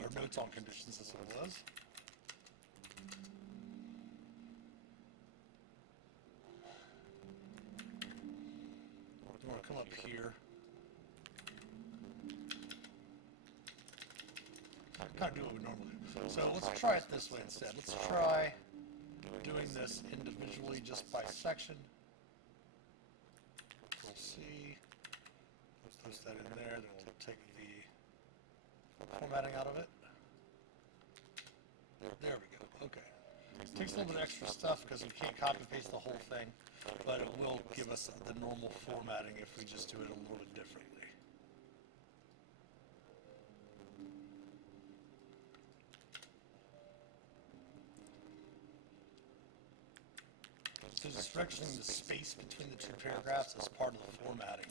Or notes on conditions as it was. We're going to come up here. Kind of do what we normally do. So let's try it this way instead. Let's try doing this individually just by section. We'll see. Let's post that in there. Then we'll take the formatting out of it. There we go. Okay. It takes a little bit of extra stuff because we can't copy and paste the whole thing, but it will give us the normal formatting if we just do it a little bit differently. So just registering the space between the two paragraphs as part of the formatting.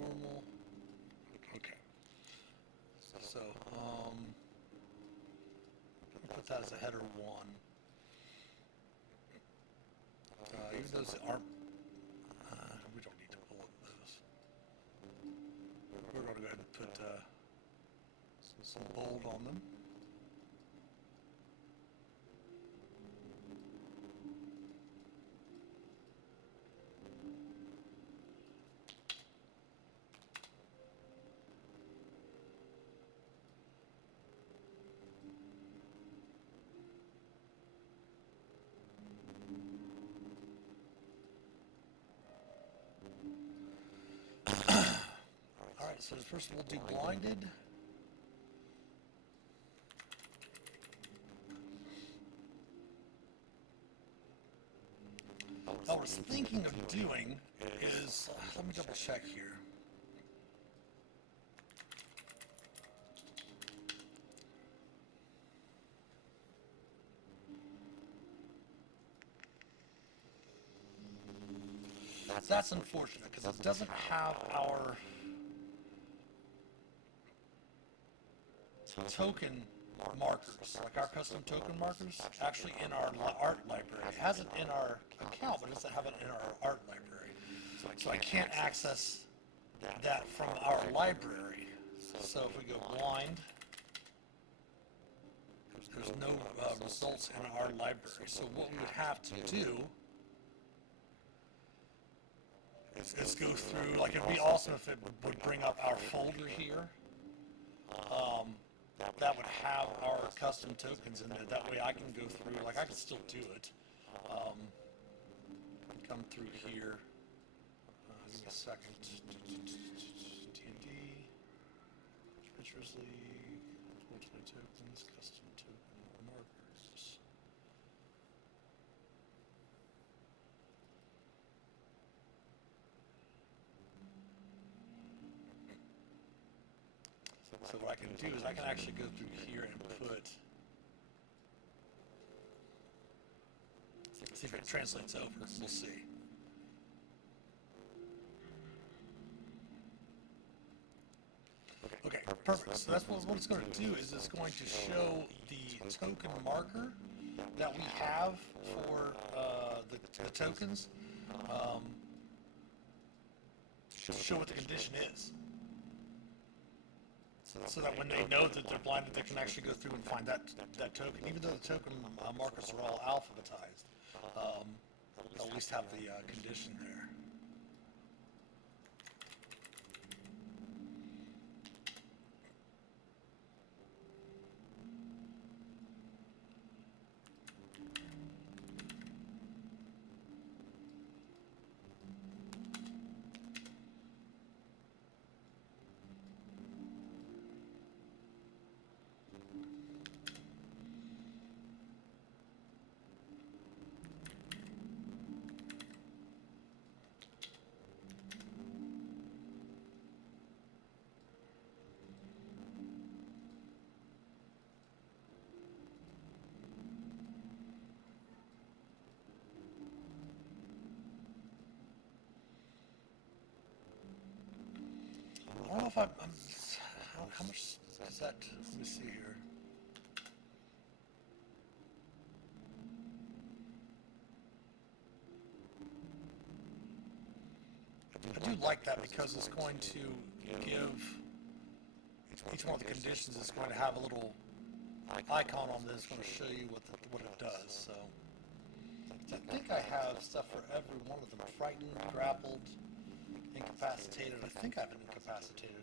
Normal. Okay. So, put that as a header 1. Even those that aren't, we don't need to bullet those. We're going to go ahead and put some bold on them. Alright, so first we'll do blinded. What I was thinking of doing is, let me double check here. That's unfortunate because it doesn't have our token markers, like our custom token markers, actually in our art library. It has it in our account, but it doesn't have it in our art library. So I can't access that from our library. So if we go blind, there's no results in our library. So what we would have to do is go through, like it'd be awesome if it would bring up our folder here. That would have our custom tokens in there. That way I can go through, like I can still do it. Come through here. Give me a second. D&D, Pictures League, Roll20 tokens, custom token markers. So what I can do is I can actually go through here and put, see if it translates over, we'll see. Okay, perfect. So that's what it's going to do is it's going to show the token marker that we have for the tokens, show what the condition is. So that when they know that they're blinded, they can actually go through and find that token. Even though the token markers are all alphabetized, they'll at least have the condition there. if I'm how much is that? Let me see here. I do like that because it's going to give each one of the conditions is going to have a little icon on this. It's going to show you what it does. So I think I have stuff for every one of them: frightened, grappled, incapacitated. I think I have an incapacitated.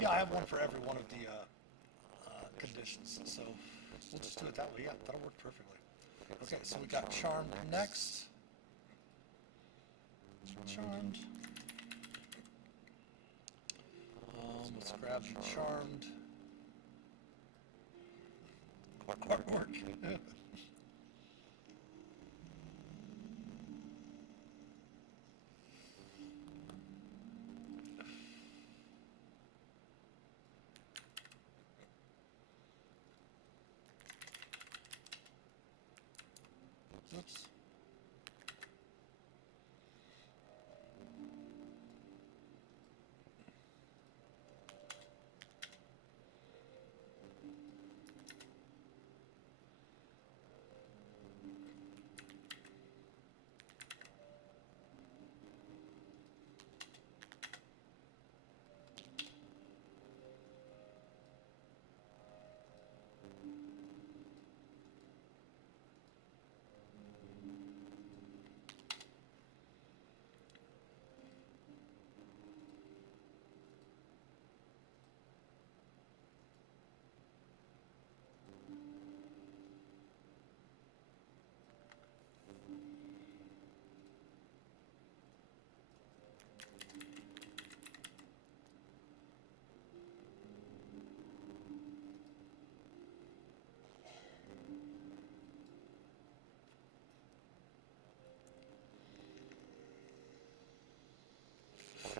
Yeah, I have one for every one of the conditions. So we'll just do it that way. Yeah, that'll work perfectly. Okay, so we got charmed next. Charmed. Let's grab the charmed. Artwork. Oops.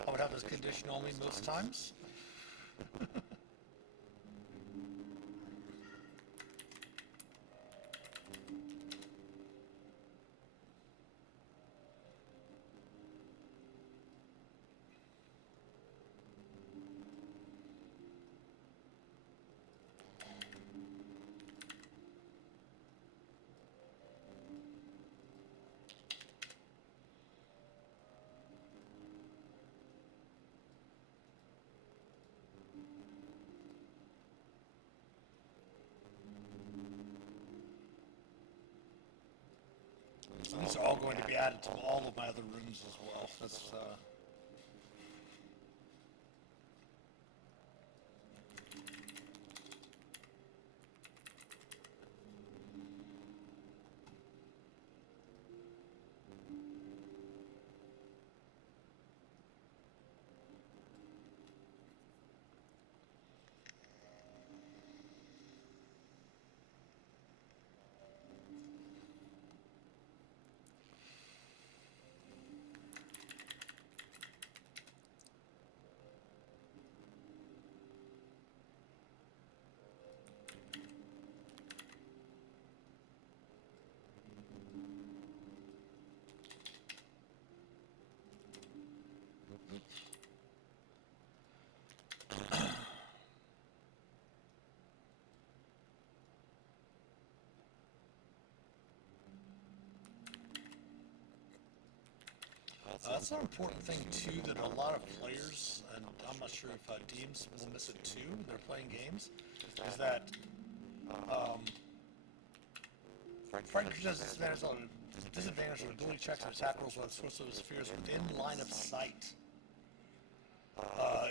I would have this condition only most times. These are all going to be added to all of my other rooms as well. That's that's an important thing too that a lot of players, and I'm not sure if teams will miss it too, they're playing games, is that frightened creatures has disadvantage on ability checks and attack rolls while the source of his fears within line of sight.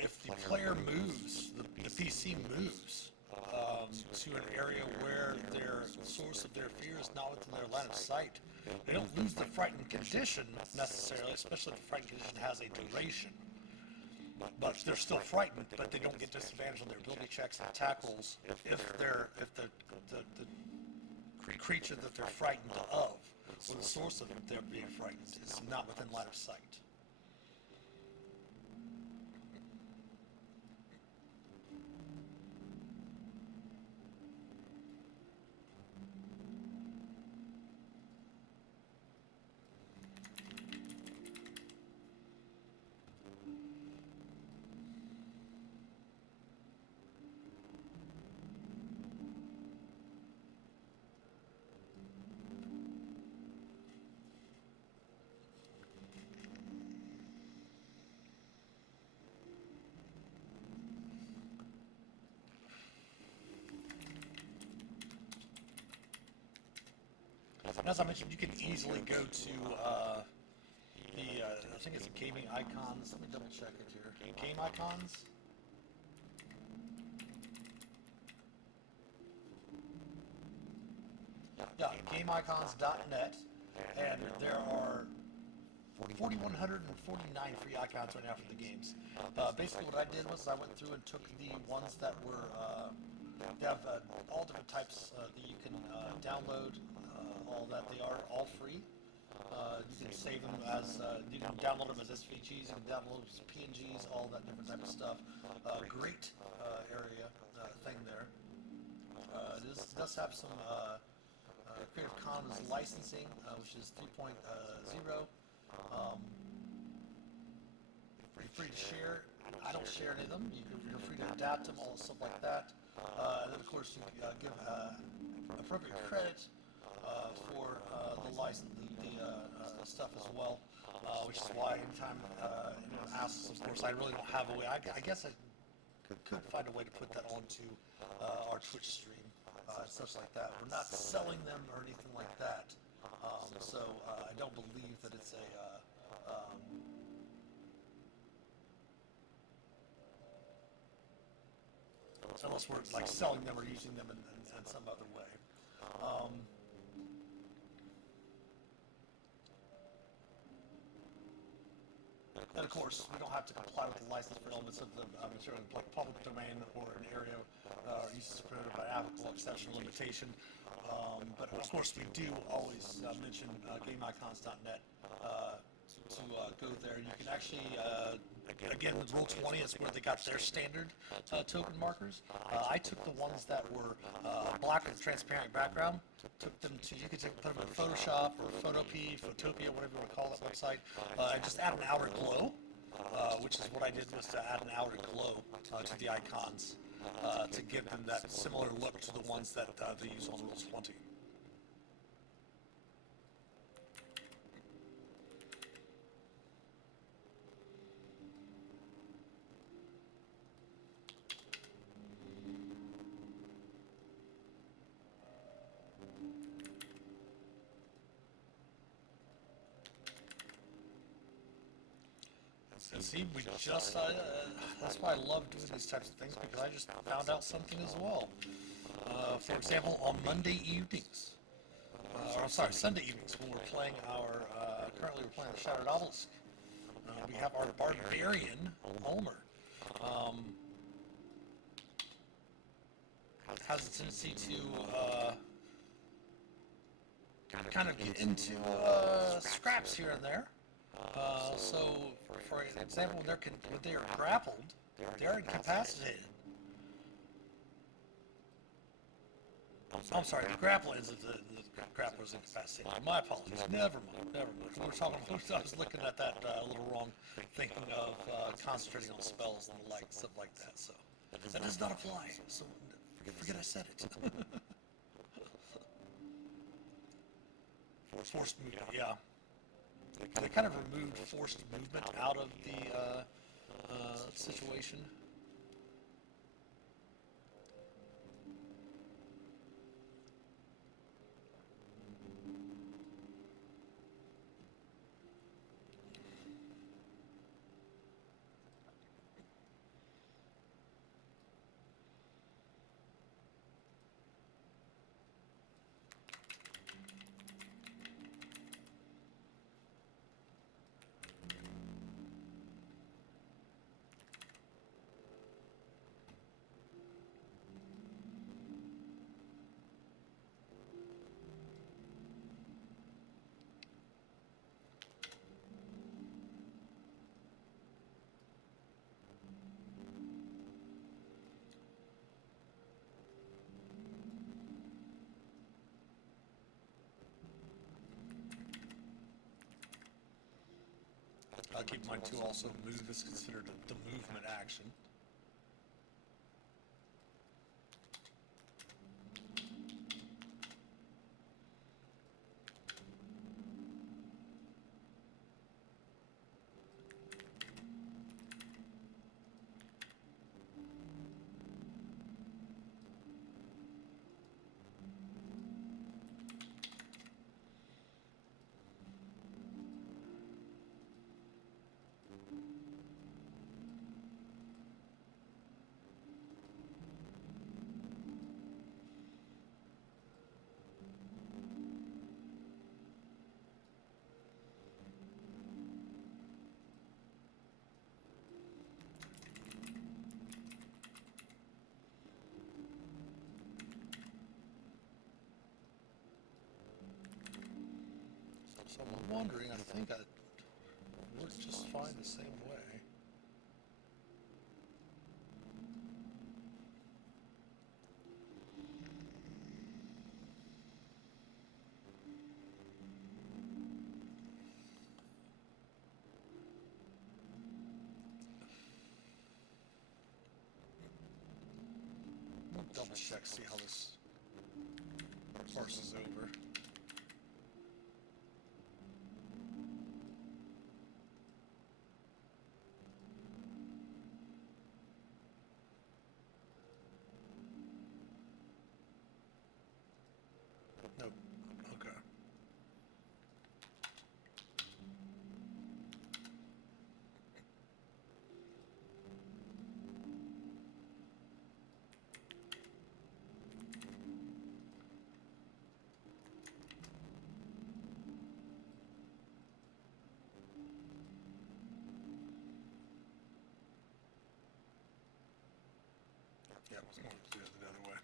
If the player moves, the PC moves to an area where their source of their fear is not within their line of sight, they don't lose the frightened condition necessarily, especially if the frightened condition has a duration. But they're still frightened, but they don't get disadvantage on their ability checks and attack rolls if the creature that they're frightened of, or the source of their being frightened, is not within line of sight. as I mentioned, you can easily go to I think it's gaming icons. Let me double check it here. Game icons. Yeah, gameicons.net, and there are 4,149 free icons right now for the games. Basically, what I did was I went through and took the ones that were they have all different types that you can download. All that they are all free. You can save them as you can download them as SVGs, you can download them as PNGs, all that different type of stuff. Great area thing there. This does have some Creative Commons licensing, which is 3.0. You're free to share. I don't share any of them. You're free to adapt them, all stuff like that. And then of course you give appropriate credit for the license, the stuff as well. Which is why anytime anyone asks, of course, I really don't have a way. I guess I could find a way to put that onto our Twitch stream. Such like that. We're not selling them or anything like that. So I don't believe that it's a unless we're like selling them or using them in some other way. And of course, we don't have to comply with the license for elements of the material like public domain or an area uses prohibited by applicable exception or limitation. But of course, we do always mention gameicons.net to go there. You can actually, again, with Roll20 is where they got their standard token markers. I took the ones that were black with transparent background, took them to, you could put them in Photoshop or Photopea, Photopia, whatever you want to call that website, and just add an outer glow, which is what I did, was to add an outer glow to the icons to give them that similar look to the ones that they use on Roll20. And see, we just, that's why I love doing these types of things, because I just found out something as well. For example, on Monday evenings, or I'm sorry, Sunday evenings, when we're playing our, currently we're playing the Shattered Obelisk, we have our Barbarian, Ulmer, has a tendency to, kind of get into, scraps here and there. So, for example, when they are grappled, they're incapacitated. I'm sorry, the grapple ends if the grappler is incapacitated. My apologies. Never mind. I was looking at that a little wrong, thinking of concentrating on spells and the like, stuff like that. So, that does not apply. So, forget I said it. Forced movement, yeah. They kind of removed forced movement out of the situation. Keep in mind too, also move is considered the movement action. So I'm wondering, I think I worked just fine the same way. Double check, see how this parses over. Nope. Okay. Yeah, I was going to do it the other way.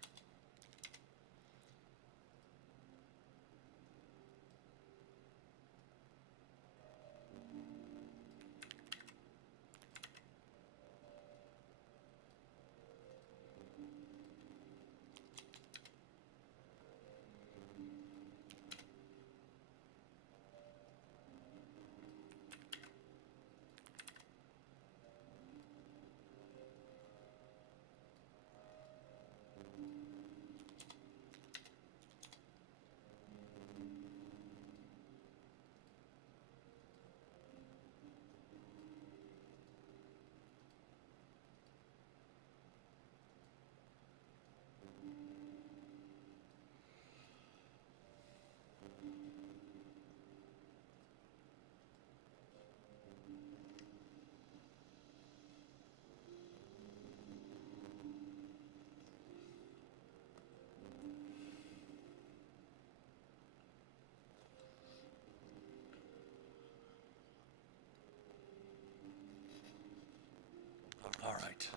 All right.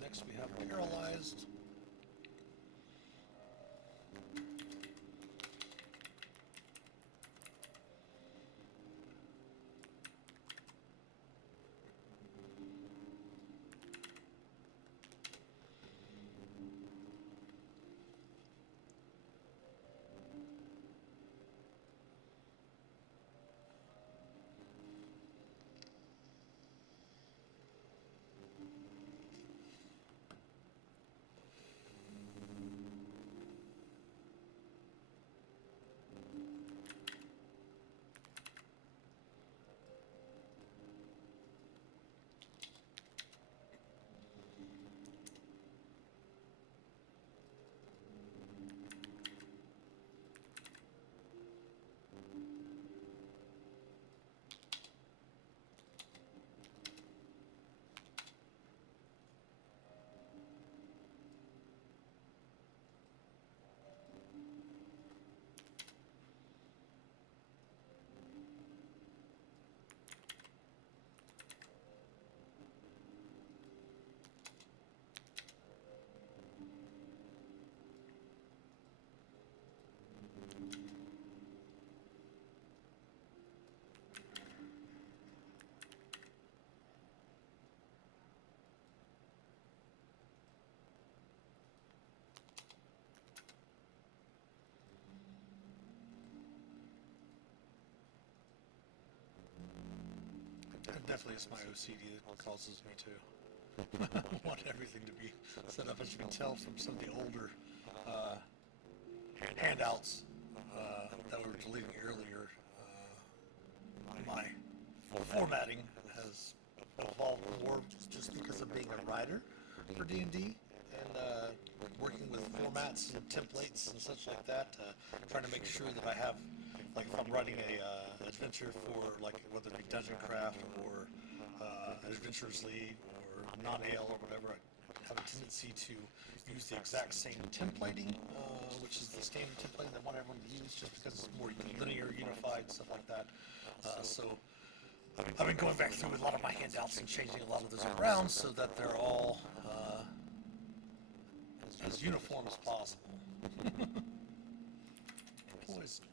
Next we have paralyzed. It definitely is my OCD that causes me to want everything to be set up. As you can tell from some of the older handouts that we were deleting earlier, my formatting has evolved more just because of being a writer for D&D and working with formats and templates and such like that, trying to make sure that I have, like if I'm writing a adventure for like whether it be Dungeon Craft or an Adventurers League or non-AL or whatever, I have a tendency to use the exact same templating, which is the standard templating that I want everyone to use just because it's more linear, unified, stuff like that. So I've been going back through a lot of my handouts and changing a lot of those around so that they're all as uniform as possible. Poison.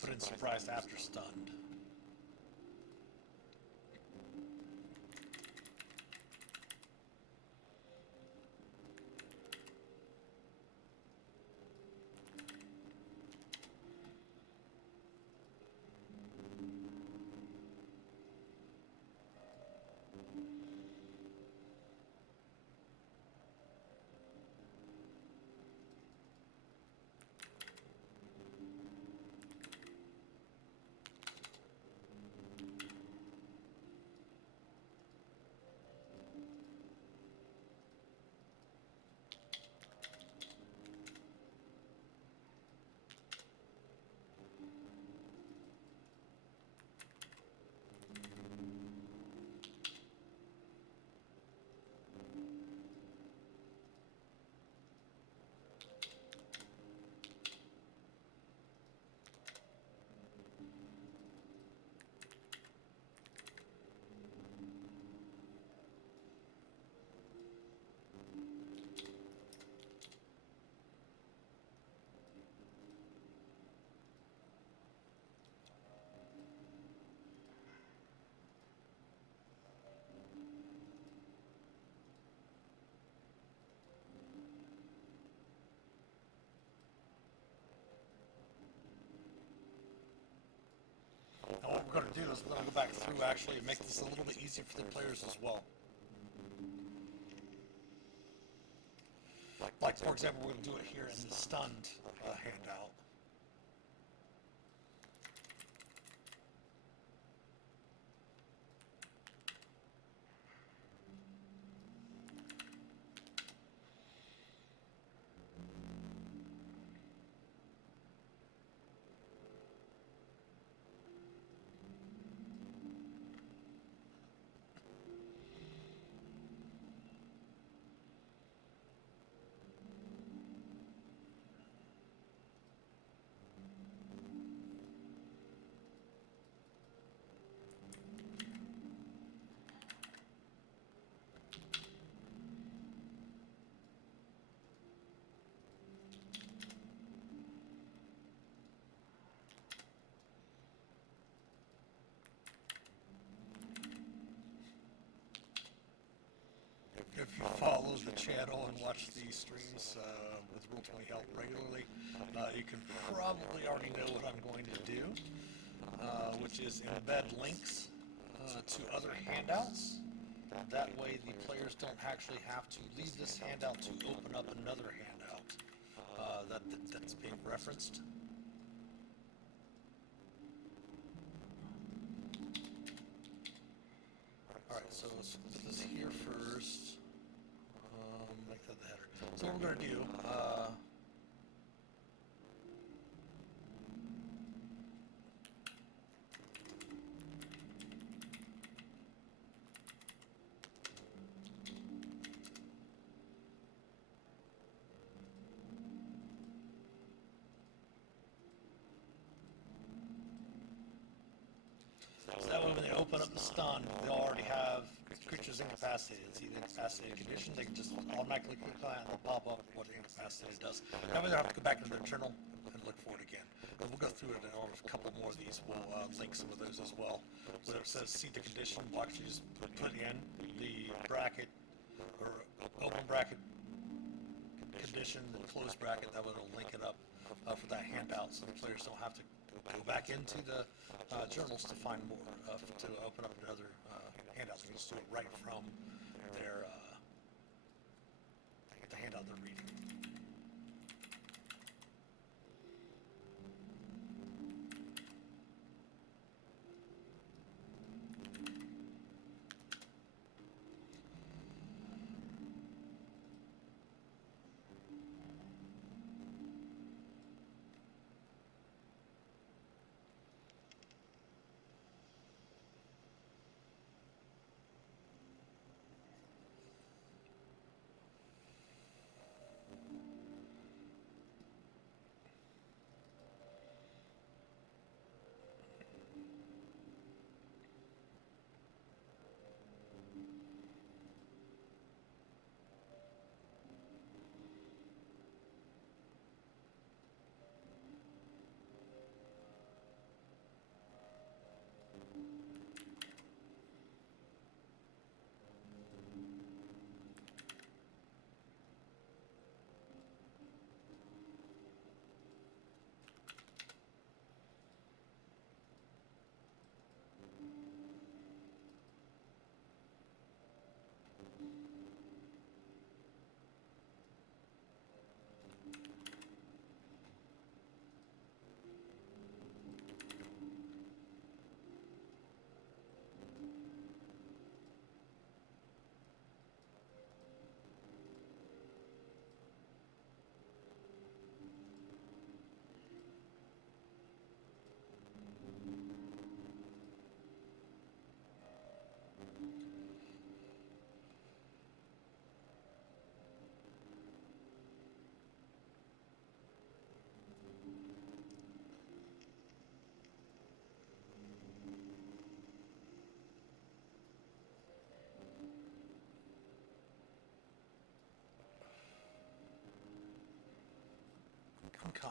put in surprised after stunned. Now what we're going to do is we're going to go back through actually and make this a little bit easier for the players as well. Like, for example, we're going to do it here in the stunned handout. If you follow the channel and watch the streams with Roll20 help regularly, you can probably already know what I'm going to do, which is embed links to other handouts. That way the players don't actually have to leave this handout to open up another handout that's being referenced. Alright, so let's put this here first. Make that the header. So what we're going to do, so that way when they open up the stun, they'll already have creatures incapacitated. See the incapacitated condition, they can just automatically click on it and it'll pop up what the incapacitated does. That way they don't have to go back into their journal and look for it again. But we'll go through it and on a couple more of these. We'll link some of those as well. Where it says see the condition, we'll actually just put in the bracket or open bracket condition, the closed bracket, that way it'll link it up for that handout so the players don't have to go back into the journals to find more, to open up another handout. They can just do it right from their the handout they're reading.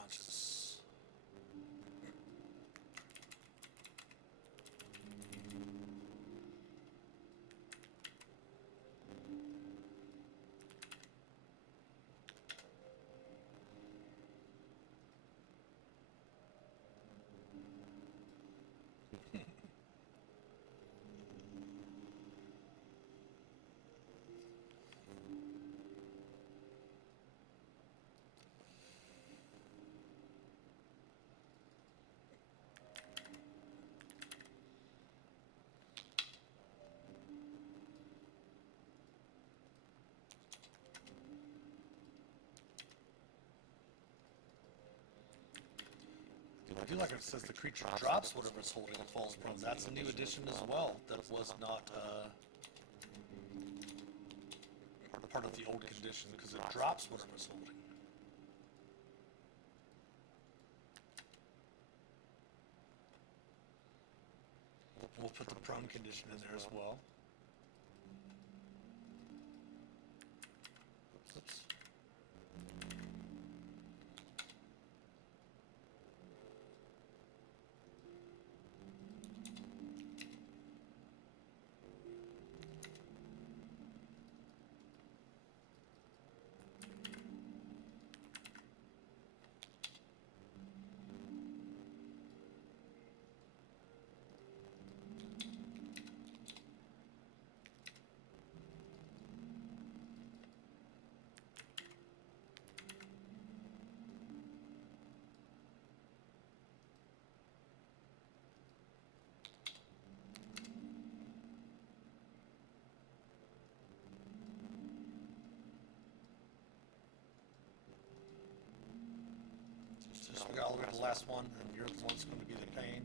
conscious. I do like it says the creature drops whatever it's holding and falls prone. That's a new addition as well. That was not part of the old condition because it drops whatever it's holding. We'll put the prone condition in there as well. Oops. So we gotta look at the last one, and you're the one that's going to be the pain.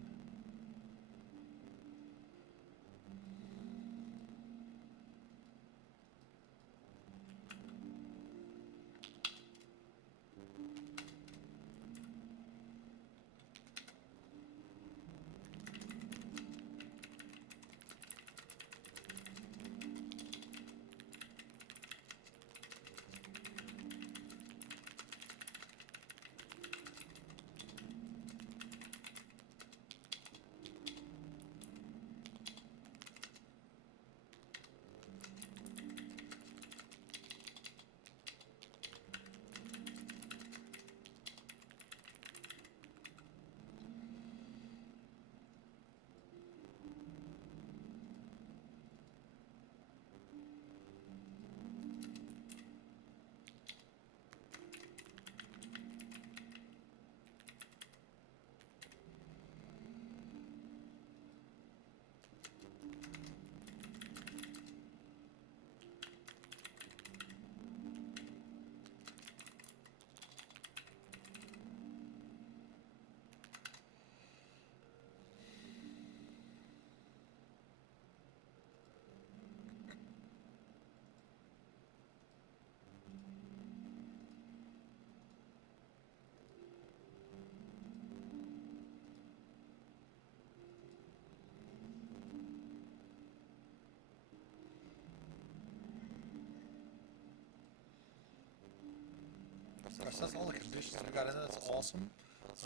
That's all the conditions we got in there. That's awesome.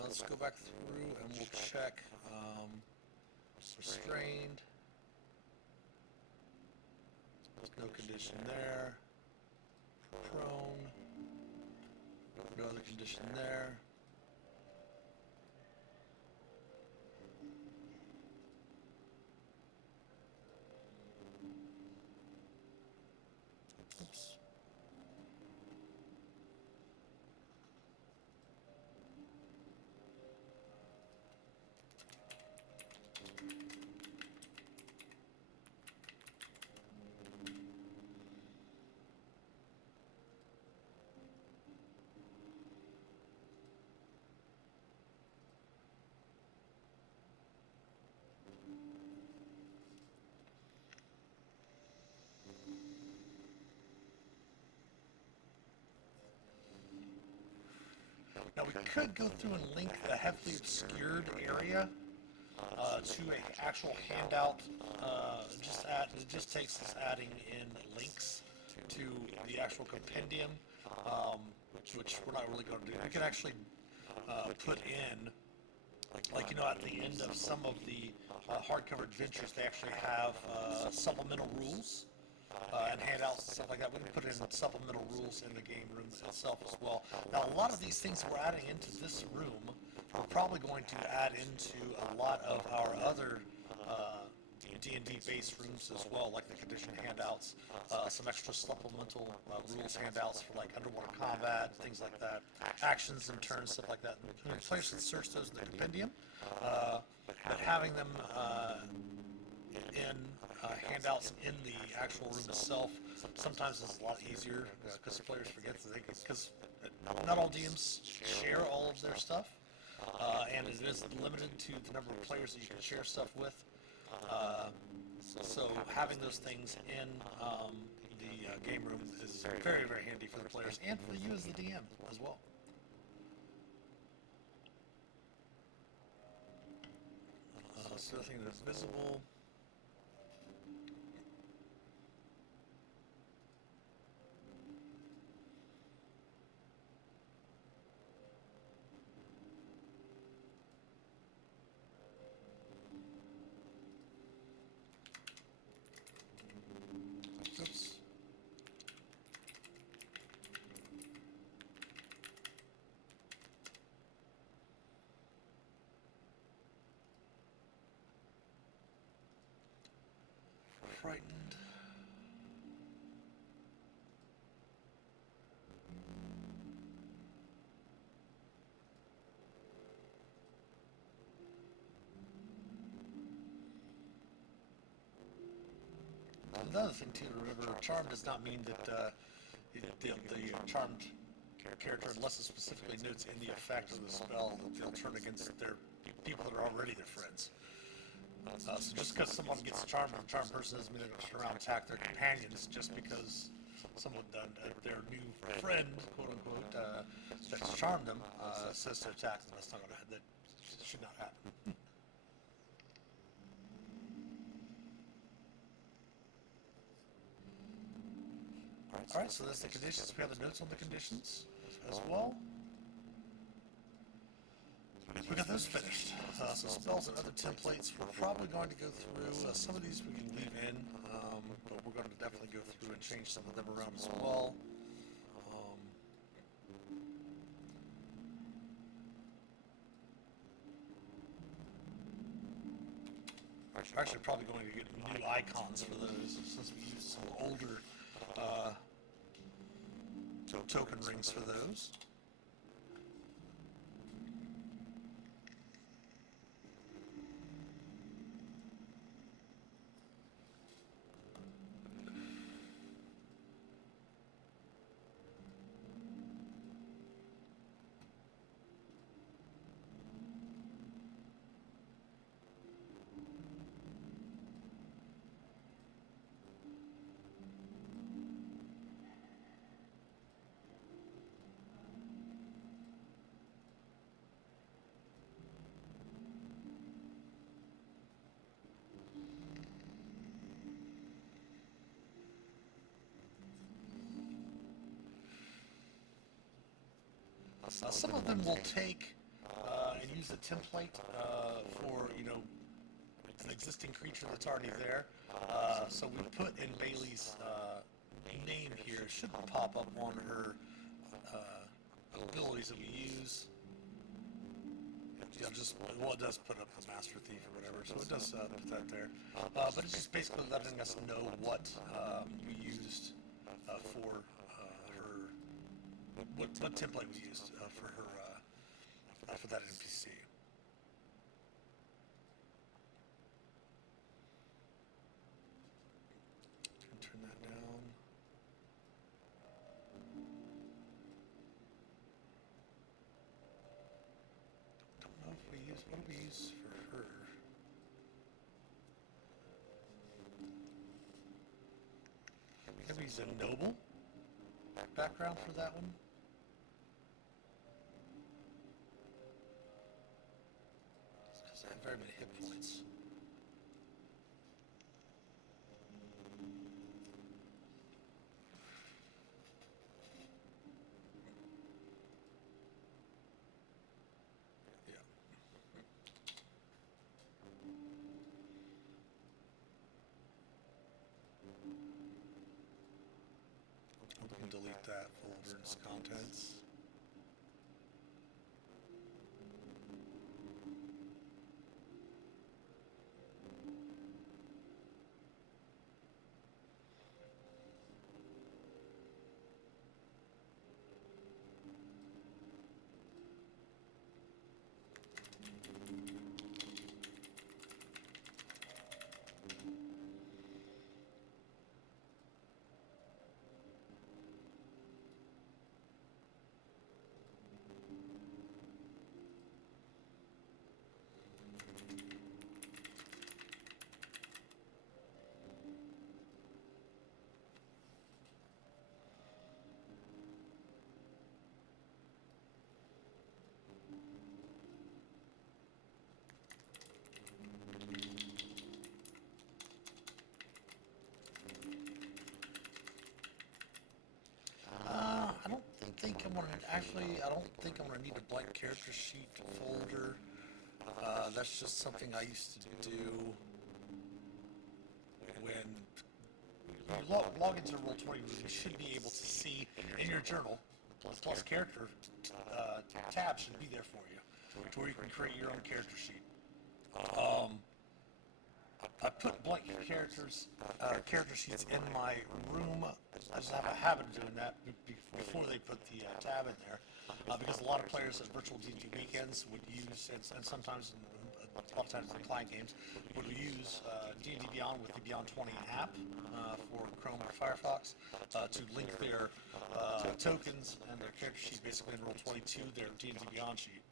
Let's go back through and we'll check restrained. There's no condition there. Prone. No other condition there. Oops. Now we could go through and link the heavily obscured area to an actual handout. It just takes us adding in links to the actual compendium, which we're not really going to do. We can actually put in, like, at the end of some of the hardcover adventures, they actually have supplemental rules and handouts and stuff like that. We can put in supplemental rules in the game room itself as well. Now, a lot of these things that we're adding into this room, we're probably going to add into a lot of our other D&D based rooms as well, like the condition handouts, some extra supplemental rules handouts for like underwater combat, things like that, actions and turns, stuff like that. And players can search those in the compendium, but having them in handouts in the actual room itself sometimes is a lot easier because players forget that because not all DMs share all of their stuff, and it is limited to the number of players that you can share stuff with. So having those things in the game room is very, very handy for the players and for you as the DM as well. So the thing that's visible. Oops. Frightened. Another thing too to remember, charm does not mean that the charmed character, unless it specifically notes in the effect of the spell, that they'll turn against their people that are already their friends. So just because someone gets charmed with a charmed person doesn't mean they're going to turn around and attack their companions just because someone, their new friend, quote unquote, that's charmed them, says to attack them. That's not going to, that should not happen. Alright, so that's the conditions. We have the notes on the conditions as well. We got those finished. So spells and other templates, we're probably going to go through. Some of these we can leave in, but we're going to definitely go through and change some of them around as well. We're actually probably going to get new icons for those since we used some older token rings for those. Some of them will take and use a template for, an existing creature that's already there. So we put in Bailey's name here. It should pop up on her abilities that we use. Yeah, it does put up the Master Thief or whatever, so it does put that there. But it's just basically letting us know what we used for her, what template we used for her, for that NPC. Turn that down. Don't know if we use, what do we use for her? Maybe use a noble background for that one. Because I have very many hit points. that folder and its contents. I don't think I'm gonna actually. I don't think I'm gonna need a blank character sheet folder. That's just something I used to do when you log into Roll20. You should be able to see in your journal plus character tab should be there for you, to where you can create your own character sheet. I put blank character sheets in my room. I just have a habit of doing that before they put the tab in there, because a lot of players at virtual D&D weekends would use, and sometimes a lot of times in client games, would use D&D Beyond with the Beyond 20 app for Chrome or Firefox to link their tokens and their character sheet basically in Roll20 to their D&D Beyond sheet.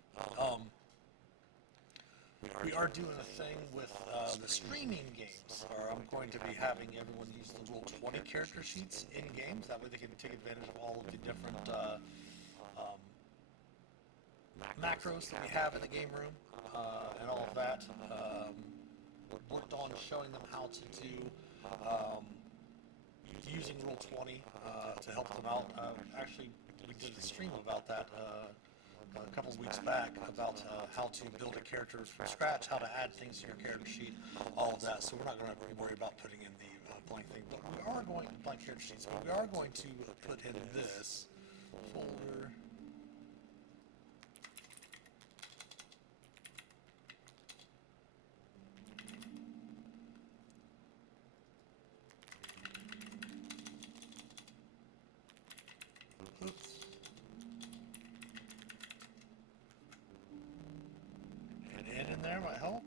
We are doing a thing with the streaming games, or I'm going to be having everyone use the Roll20 character sheets in games. That way they can take advantage of all of the different macros that we have in the game room and all of that. Worked on showing them how to do using Roll20 to help them out. Actually, we did a stream about that a couple of weeks back about how to build a character from scratch, how to add things to your character sheet, all of that. So we're not going to worry about putting in the blank thing, but we are going to blank character sheets. But we are going to put in this folder. Oops. And in there might help.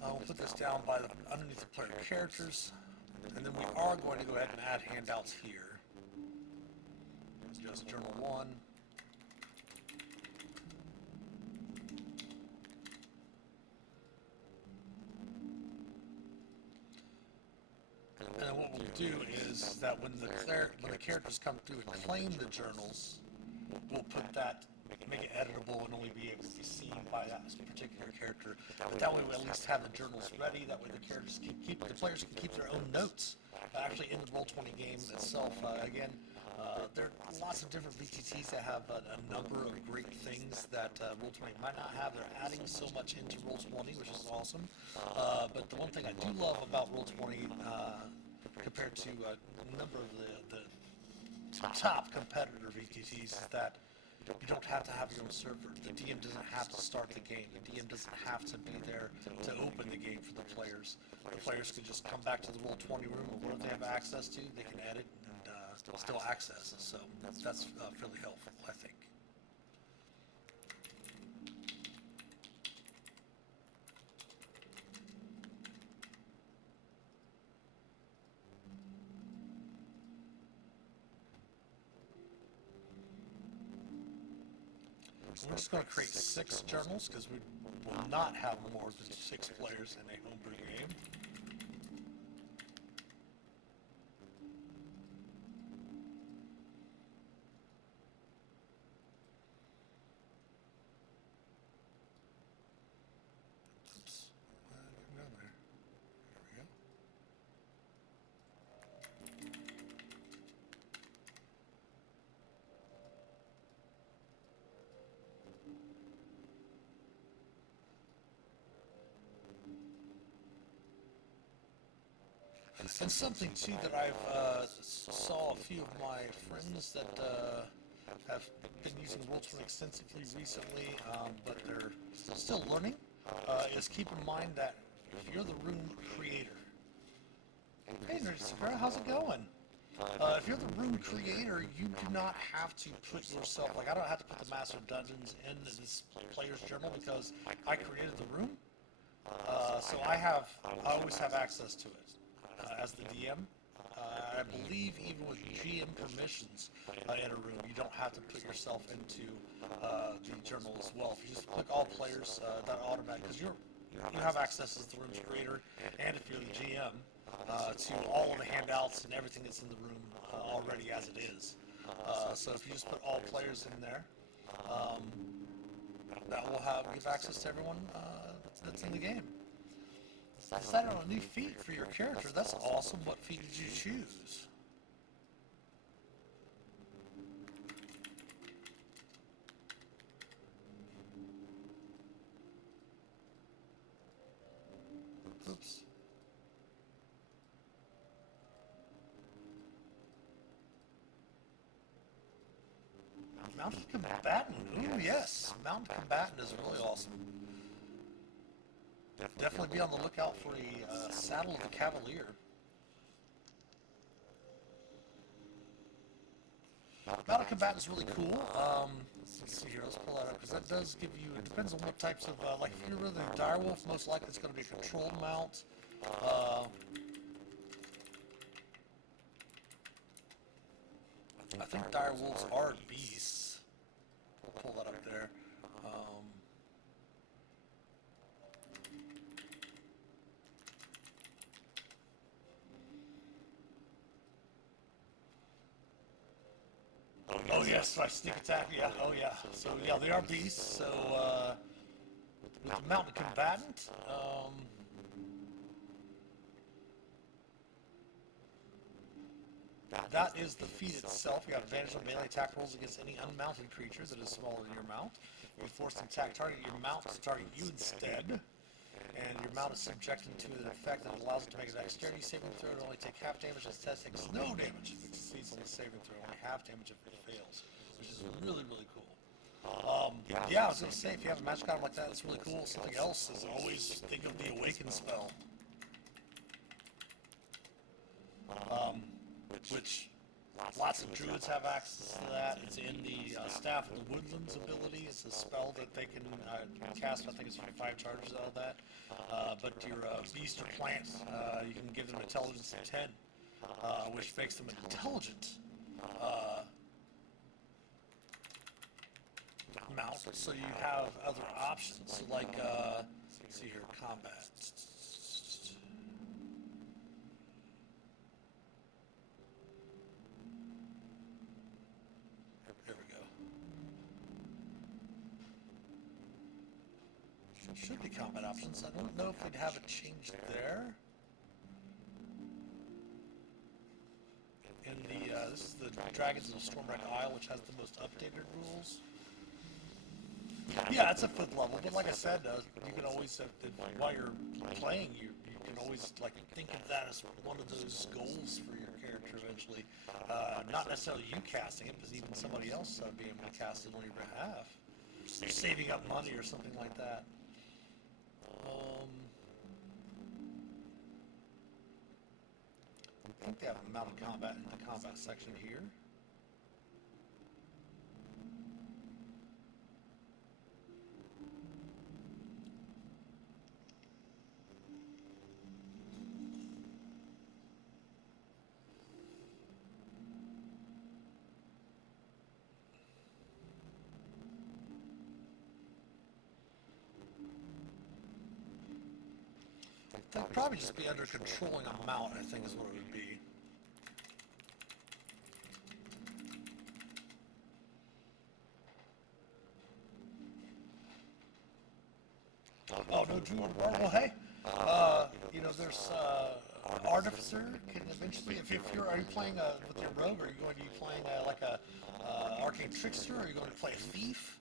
We'll put this down by underneath the player characters, and then we are going to go ahead and add handouts here. Just journal 1. And then what we'll do is that when the characters come through and claim the journals, we'll put that, make it editable and only be able to be seen by that particular character. But that way we at least have the journals ready. That way the characters the players can keep their own notes. Actually, in the Roll20 game itself, again, there are lots of different VTTs that have a number of great things that Roll20 might not have. They're adding so much into Roll20, which is awesome. But the one thing I do love about Roll20, compared to a number of the top competitor VTTs, is that you don't have to have your own server. The DM doesn't have to start the game. The DM doesn't have to be there to open the game for the players. The players can just come back to the Roll20 room, or whatever they have access to, they can edit and still access. So that's fairly helpful, I think. We're just going to create 6 journals because we will not have more than 6 players in a homebrew game. Oops. Down there. There we go. And something too that I've saw a few of my friends that have been using Roll20 extensively recently, but they're still learning, is keep in mind that if you're the room creator, hey Nerdy Sakura, how's it going? If you're the room creator, you do not have to put yourself, like I don't have to put the Master of Dungeons in this player's journal because I created the room. So I always have access to it as the DM. I believe even with GM permissions in a room, you don't have to put yourself into the journal as well. If you just click all players, that automatic, because you have access as the room's creator, and if you're the GM, to all of the handouts and everything that's in the room already as it is. So if you just put all players in there, that will give access to everyone that's in the game. Decided on a new feat for your character. That's awesome. What feat did you choose? Oops. Mounted Combatant. Ooh, yes. Mounted Combatant is really awesome. Definitely be on the lookout for a Saddle of the Cavalier. Mounted Combatant is really cool. Let's see here, let's pull that up, because that does give you, it depends on what types of, like if you're really a direwolf, most likely it's going to be a controlled mount. I think direwolves are beasts. We'll pull that up there. Oh yes, my sneak attack, yeah, oh yeah. So yeah, they are beasts, so with the mounted combatant, that is the feat itself. You have advantage on melee attack rolls against any unmounted creature that is smaller than your mount. You force an attack target your mount to target you instead. And your mount is subjected to an effect that allows it to make a dexterity saving throw. It only take half damage. This test takes no damage if it succeeds on the saving throw. Only half damage if it fails, which is really, really cool. Yeah, I was going to say, if you have a magic item like that, it's really cool. Something else is always think of the Awaken spell. Which lots of druids have access to that. It's in the Staff of the Woodlands ability. It's a spell that they can cast. I think it's 5 charges out of that. But your beast or plant, you can give them intelligence of 10, which makes them intelligent mount. So you have other options, like, let's see here, combat. Should be combat options. I don't know if we'd have it changed there. In the this is the Dragons of Stormwreck Isle, which has the most updated rules. Yeah, it's a 5th level, but like I said, you can always, while you're playing, you can always like think of that as one of those goals for your character eventually. Not necessarily you casting it, but even somebody else being able to cast it on your behalf, saving up money or something like that. I think they have a mounted combat in the combat section here. That'd probably just be under controlling a mount, I think is what it would be. Oh, no Druid War? Well, hey, you know, there's, Artificer can eventually, if you're, are you playing, with your rogue, or are you going to be playing, like a, Arcane Trickster, or are you going to play a Thief?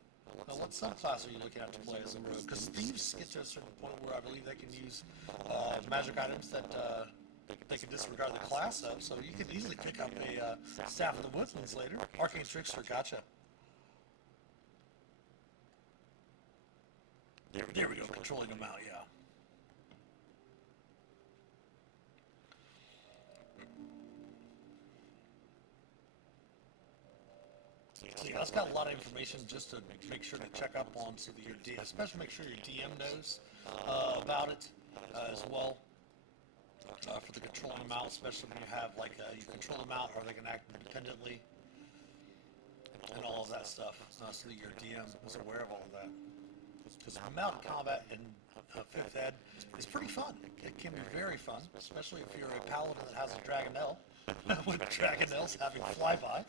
Now, what subclass are you looking at to play as a rogue? Because thieves get to a certain point where I believe they can use magic items that they can disregard the class of, so you can easily pick up a Staff of the Woodlands later. Arcane Trickster, gotcha. There we go, controlling them out, yeah. So yeah, it's got a lot of information just to make sure to check up on, so that your DM, especially make sure your DM knows about it as well. For the controlling them out, especially when you have like you control them out, or they can act independently, and all of that stuff, so that your DM is aware of all of that. Because mounted combat in 5th Ed is pretty fun. It can be very fun, especially if you're a paladin that has a Dragonelle, with Dragonelles having flyby.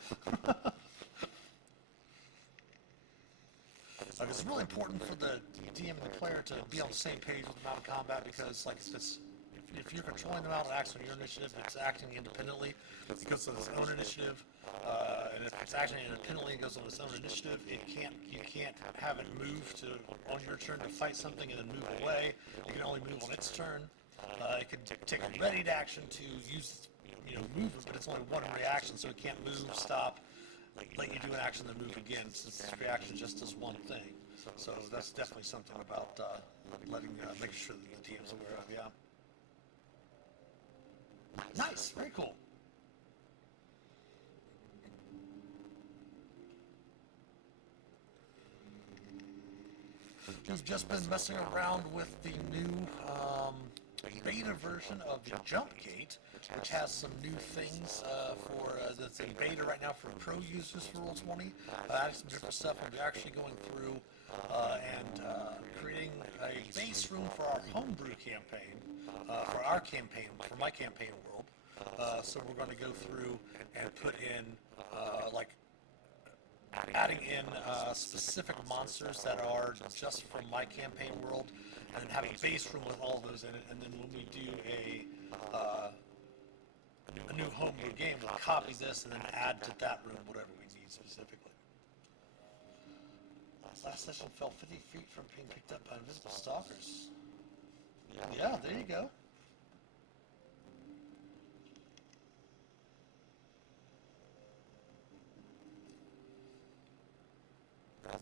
It's really important for the DM and the player to be on the same page with mounted combat, because like if you're controlling them out, it acts on your initiative, it's acting independently, it goes on its own initiative, and if it's acting independently and goes on its own initiative, you can't have it move on your turn to fight something and then move away. It can only move on its turn. It can take a readied action to use movement, but it's only one reaction, so it can't move, stop, let you do an action, then move again, since its reaction just does one thing. So that's definitely something about making sure that the DM's aware of, yeah. Nice, very cool. We've just been messing around with the new beta version of the Jumpgate, which has some new things that's in beta right now for pro users for Roll20. Adding some different stuff, and we're actually going through and creating a base room for our homebrew campaign, for my campaign world. So we're going to go through and put in adding in specific monsters that are just from my campaign world, and having a base room with all of those in it. And then when we do a new homebrew game, we'll copy this and then add to that room whatever we need specifically. Last session fell 50 feet from being picked up by invisible stalkers. Yeah, there you go.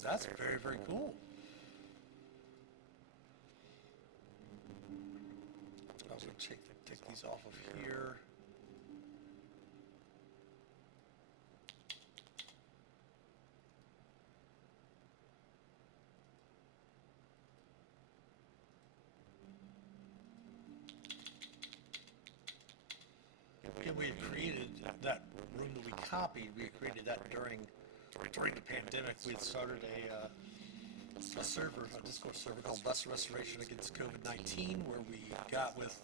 That's very, very cool. I'll take these off of here. Again, we had created that room that we copied. We had created that during the pandemic. We had started a Discord server called Lesser Restoration Against COVID-19, where we got with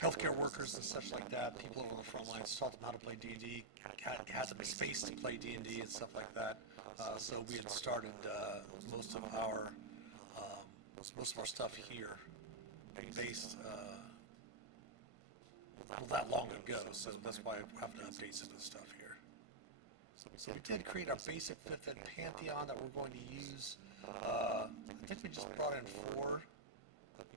healthcare workers and such like that, people over on the front lines, taught them how to play D&D, had them space to play D&D and stuff like that. So we had started most of our stuff here based that long ago, so that's why I have to update some of the stuff here. So we did create our basic 5th Ed Pantheon that we're going to use. I think we just brought in 4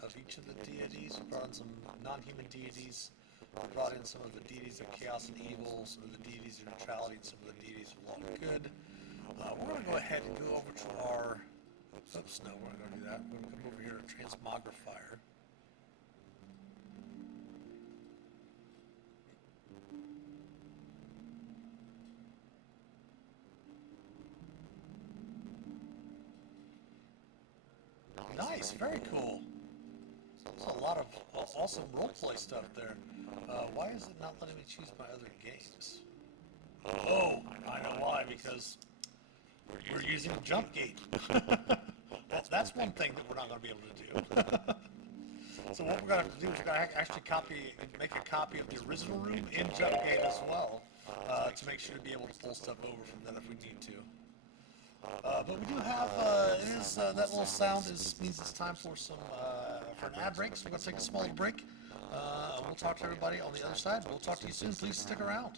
of each of the deities. We brought in some non-human deities. We brought in some of the deities of chaos and evil, some of the deities of neutrality, and some of the deities of law and good. We're going to go ahead and go over to our... Oops, no, we're not going to do that. We're going to come over here to Transmogrifier. Nice, very cool. There's a lot of awesome roleplay stuff there. Why is it not letting me choose my other games? Oh, I know why, because we're using Jumpgate. That's one thing that we're not going to be able to do. So what we're going to have to do is we're going to actually make a copy of the original room in Jumpgate as well, to make sure to be able to pull stuff over from that if we need to. But we do have, that little sound means it's time for an ad break, so we're going to take a small break. We'll talk to everybody on the other side. We'll talk to you soon. Please stick around.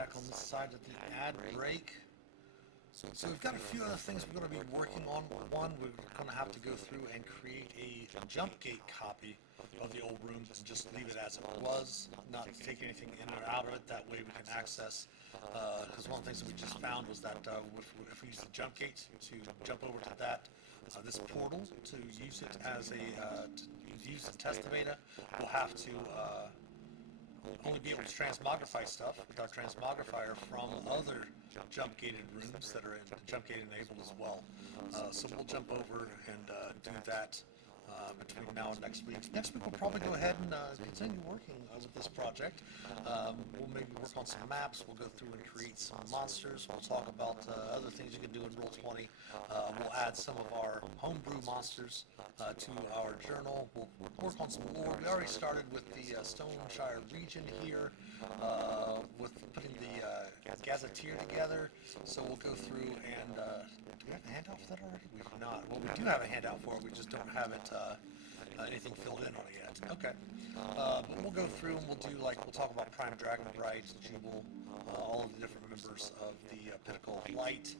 back on this side of the ad break. So we've got a few other things we're going to be working on. One, we're going to have to go through and create a Jumpgate copy of the old room and just leave it as it was, not take anything in or out of it. That way we can access, because one of the things that we just found was that if we use the Jumpgate to jump over to that, this portal, to use it as a, to use and test the beta, we'll have to only be able to transmogrify stuff with our transmogrifier from other jump gated rooms that are jump gate enabled as well. So we'll jump over and do that between now and next week. Next week we'll probably go ahead and continue working with this project. We'll maybe work on some maps. We'll go through and create some monsters. We'll talk about other things you can do in Roll20. We'll add some of our homebrew monsters to our journal. We'll work on some lore. We already started with the Stoneshire region here, with putting the gazetteer together. So we'll go through and do we have a handout for that already? We do not. Well, we do have a handout for it. We just don't have it anything filled in on it yet. Okay. But we'll go through and we'll talk about Prime Dragon Bright, Jubal, all of the different members of the Pinnacle of Light.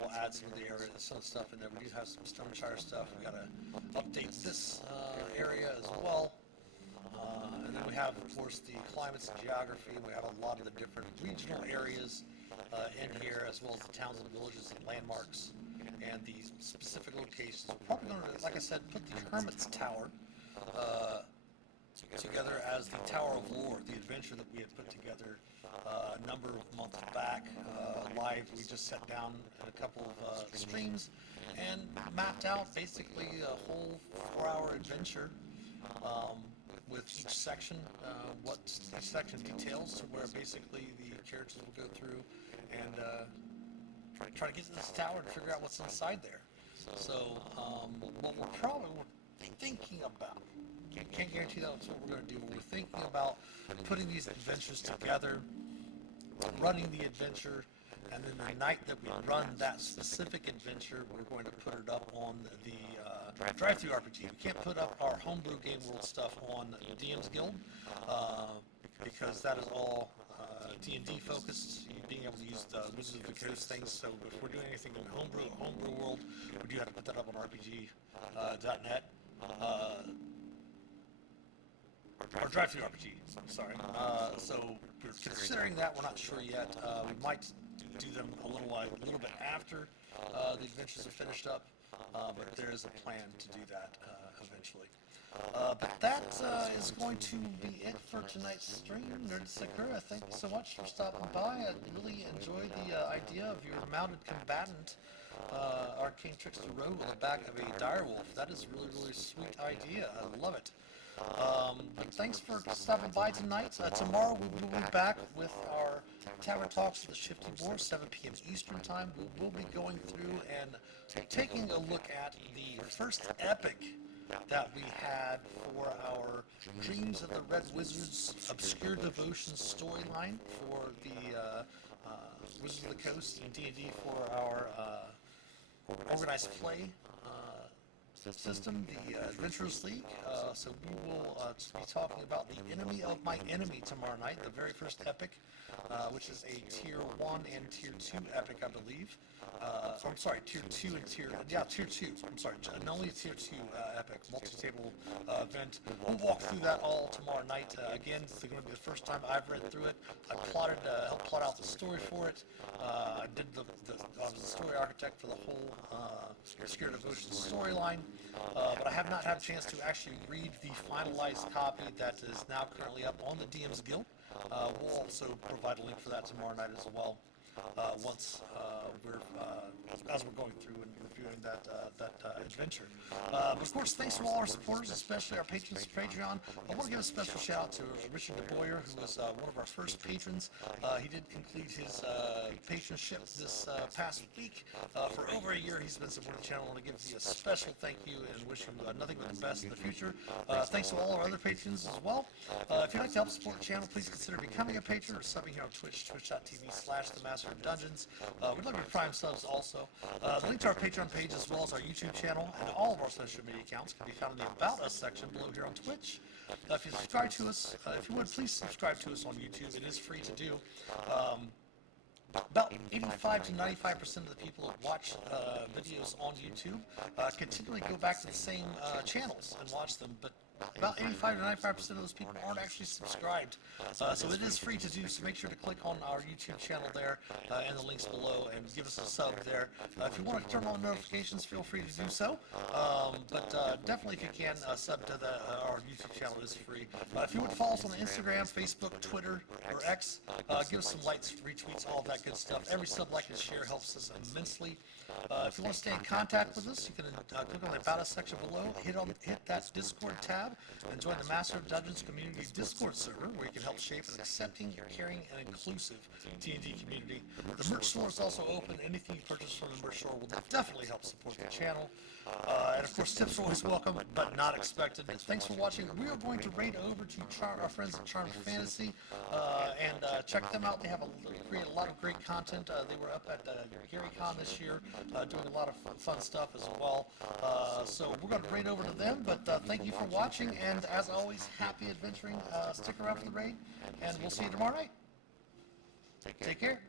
We'll add some of the area, some stuff in there. We do have some Stoneshire stuff. We gotta update this area as well. And then we have, of course, the climates and geography. We have a lot of the different regional areas in here, as well as the towns and villages and landmarks and the specific locations. We're probably going to, like I said, put the Hermit's Tower together as the Tower of Lore, the adventure that we had put together a number of months back live. We just sat down in a couple of streams and mapped out basically a whole 4-hour adventure with each section, what each section details, to where basically the characters will go through and try to get to this tower and figure out what's inside there. So what we're thinking about, can't guarantee that's what we're going to do, but we're thinking about putting these adventures together, running the adventure, and then the night that we run that specific adventure, we're going to put it up on the Drive-Thru RPG. We can't put up our homebrew game world stuff on DM's Guild because that is all D&D focused, being able to use the Wizards of the Coast things. So if we're doing anything in homebrew world, we do have to put that up on RPG.net. Or Drive-Thru RPG, sorry. So we're considering that. We're not sure yet. We might do them a little bit after the adventures are finished up, but there is a plan to do that eventually. But that is going to be it for tonight's stream. Nerd Sakura, thank you so much for stopping by. I really enjoyed the idea of your mounted combatant, Arcane Trickster Rogue, on the back of a direwolf. That is a really, really sweet idea. I love it. But thanks for stopping by tonight. Tomorrow we will be back with our Tower Talks of the Shifty Boar, 7 p.m. Eastern Time. We'll be going through and taking a look at the first epic that we had for our Dreams of the Red Wizards Obscure Devotion storyline for the Wizards of the Coast and D&D for our organized play system, the Adventurers League. So we will be talking about the Enemy of My Enemy tomorrow night, the very first epic, which is a Tier 1 and Tier 2 epic, I believe. I'm sorry, Tier 2 and Tier 2. I'm sorry, not only Tier 2 epic, multi-table event. We'll walk through that all tomorrow night. Again, it's going to be the first time I've read through it. I helped plot out the story for it. I was the story architect for the whole Obscure Devotion storyline. But I have not had a chance to actually read the finalized copy that is now currently up on the DM's Guild. We'll also provide a link for that tomorrow night as well. Once as we're going through and reviewing that adventure. But of course, thanks to all our supporters, especially our patrons for Patreon. I want to give a special shout out to Richard DeBoyer, who was one of our first patrons. He did complete his patronship this past week. For over a year, he's been supporting the channel. I want to give you a special thank you and wish him nothing but the best in the future. Thanks to all our other patrons as well. If you'd like to help support the channel, please consider becoming a patron or subbing here on Twitch, twitch.tv/TheMaster Master of Dungeons. We'd love your Prime subs also. The link to our Patreon page as well as our YouTube channel and all of our social media accounts can be found in the About Us section below here on Twitch. If you subscribe to us, if you would, please subscribe to us on YouTube. It is free to do. About 85 to 95% of the people that watch videos on YouTube continually go back to the same channels and watch them, but about 85 to 95% of those people aren't actually subscribed. So it is free to do, so make sure to click on our YouTube channel there and the links below and give us a sub there. If you want to turn on notifications, feel free to do so. But definitely if you can, sub to our YouTube channel. Is free. If you would follow us on Instagram, Facebook, Twitter, or X, give us some likes, retweets, all that good stuff. Every sub, like, and share helps us immensely. If you want to stay in contact with us, you can click on the About Us section below, hit that Discord tab, and join the Master of Dungeons Community Discord server, where you can help shape an accepting, caring, and inclusive D&D community. The merch store is also open. Anything you purchase from the merch store will definitely help support the channel. And of course, tips are always welcome, but not expected. Thanks for watching. We are going to raid over to our friends at Charmed Fantasy and check them out. They have create a lot of great content. They were up at GaryCon this year, doing a lot of fun stuff as well. So we're going to raid over to them. But thank you for watching, and as always, happy adventuring. Stick around for the raid, and we'll see you tomorrow night. Take care.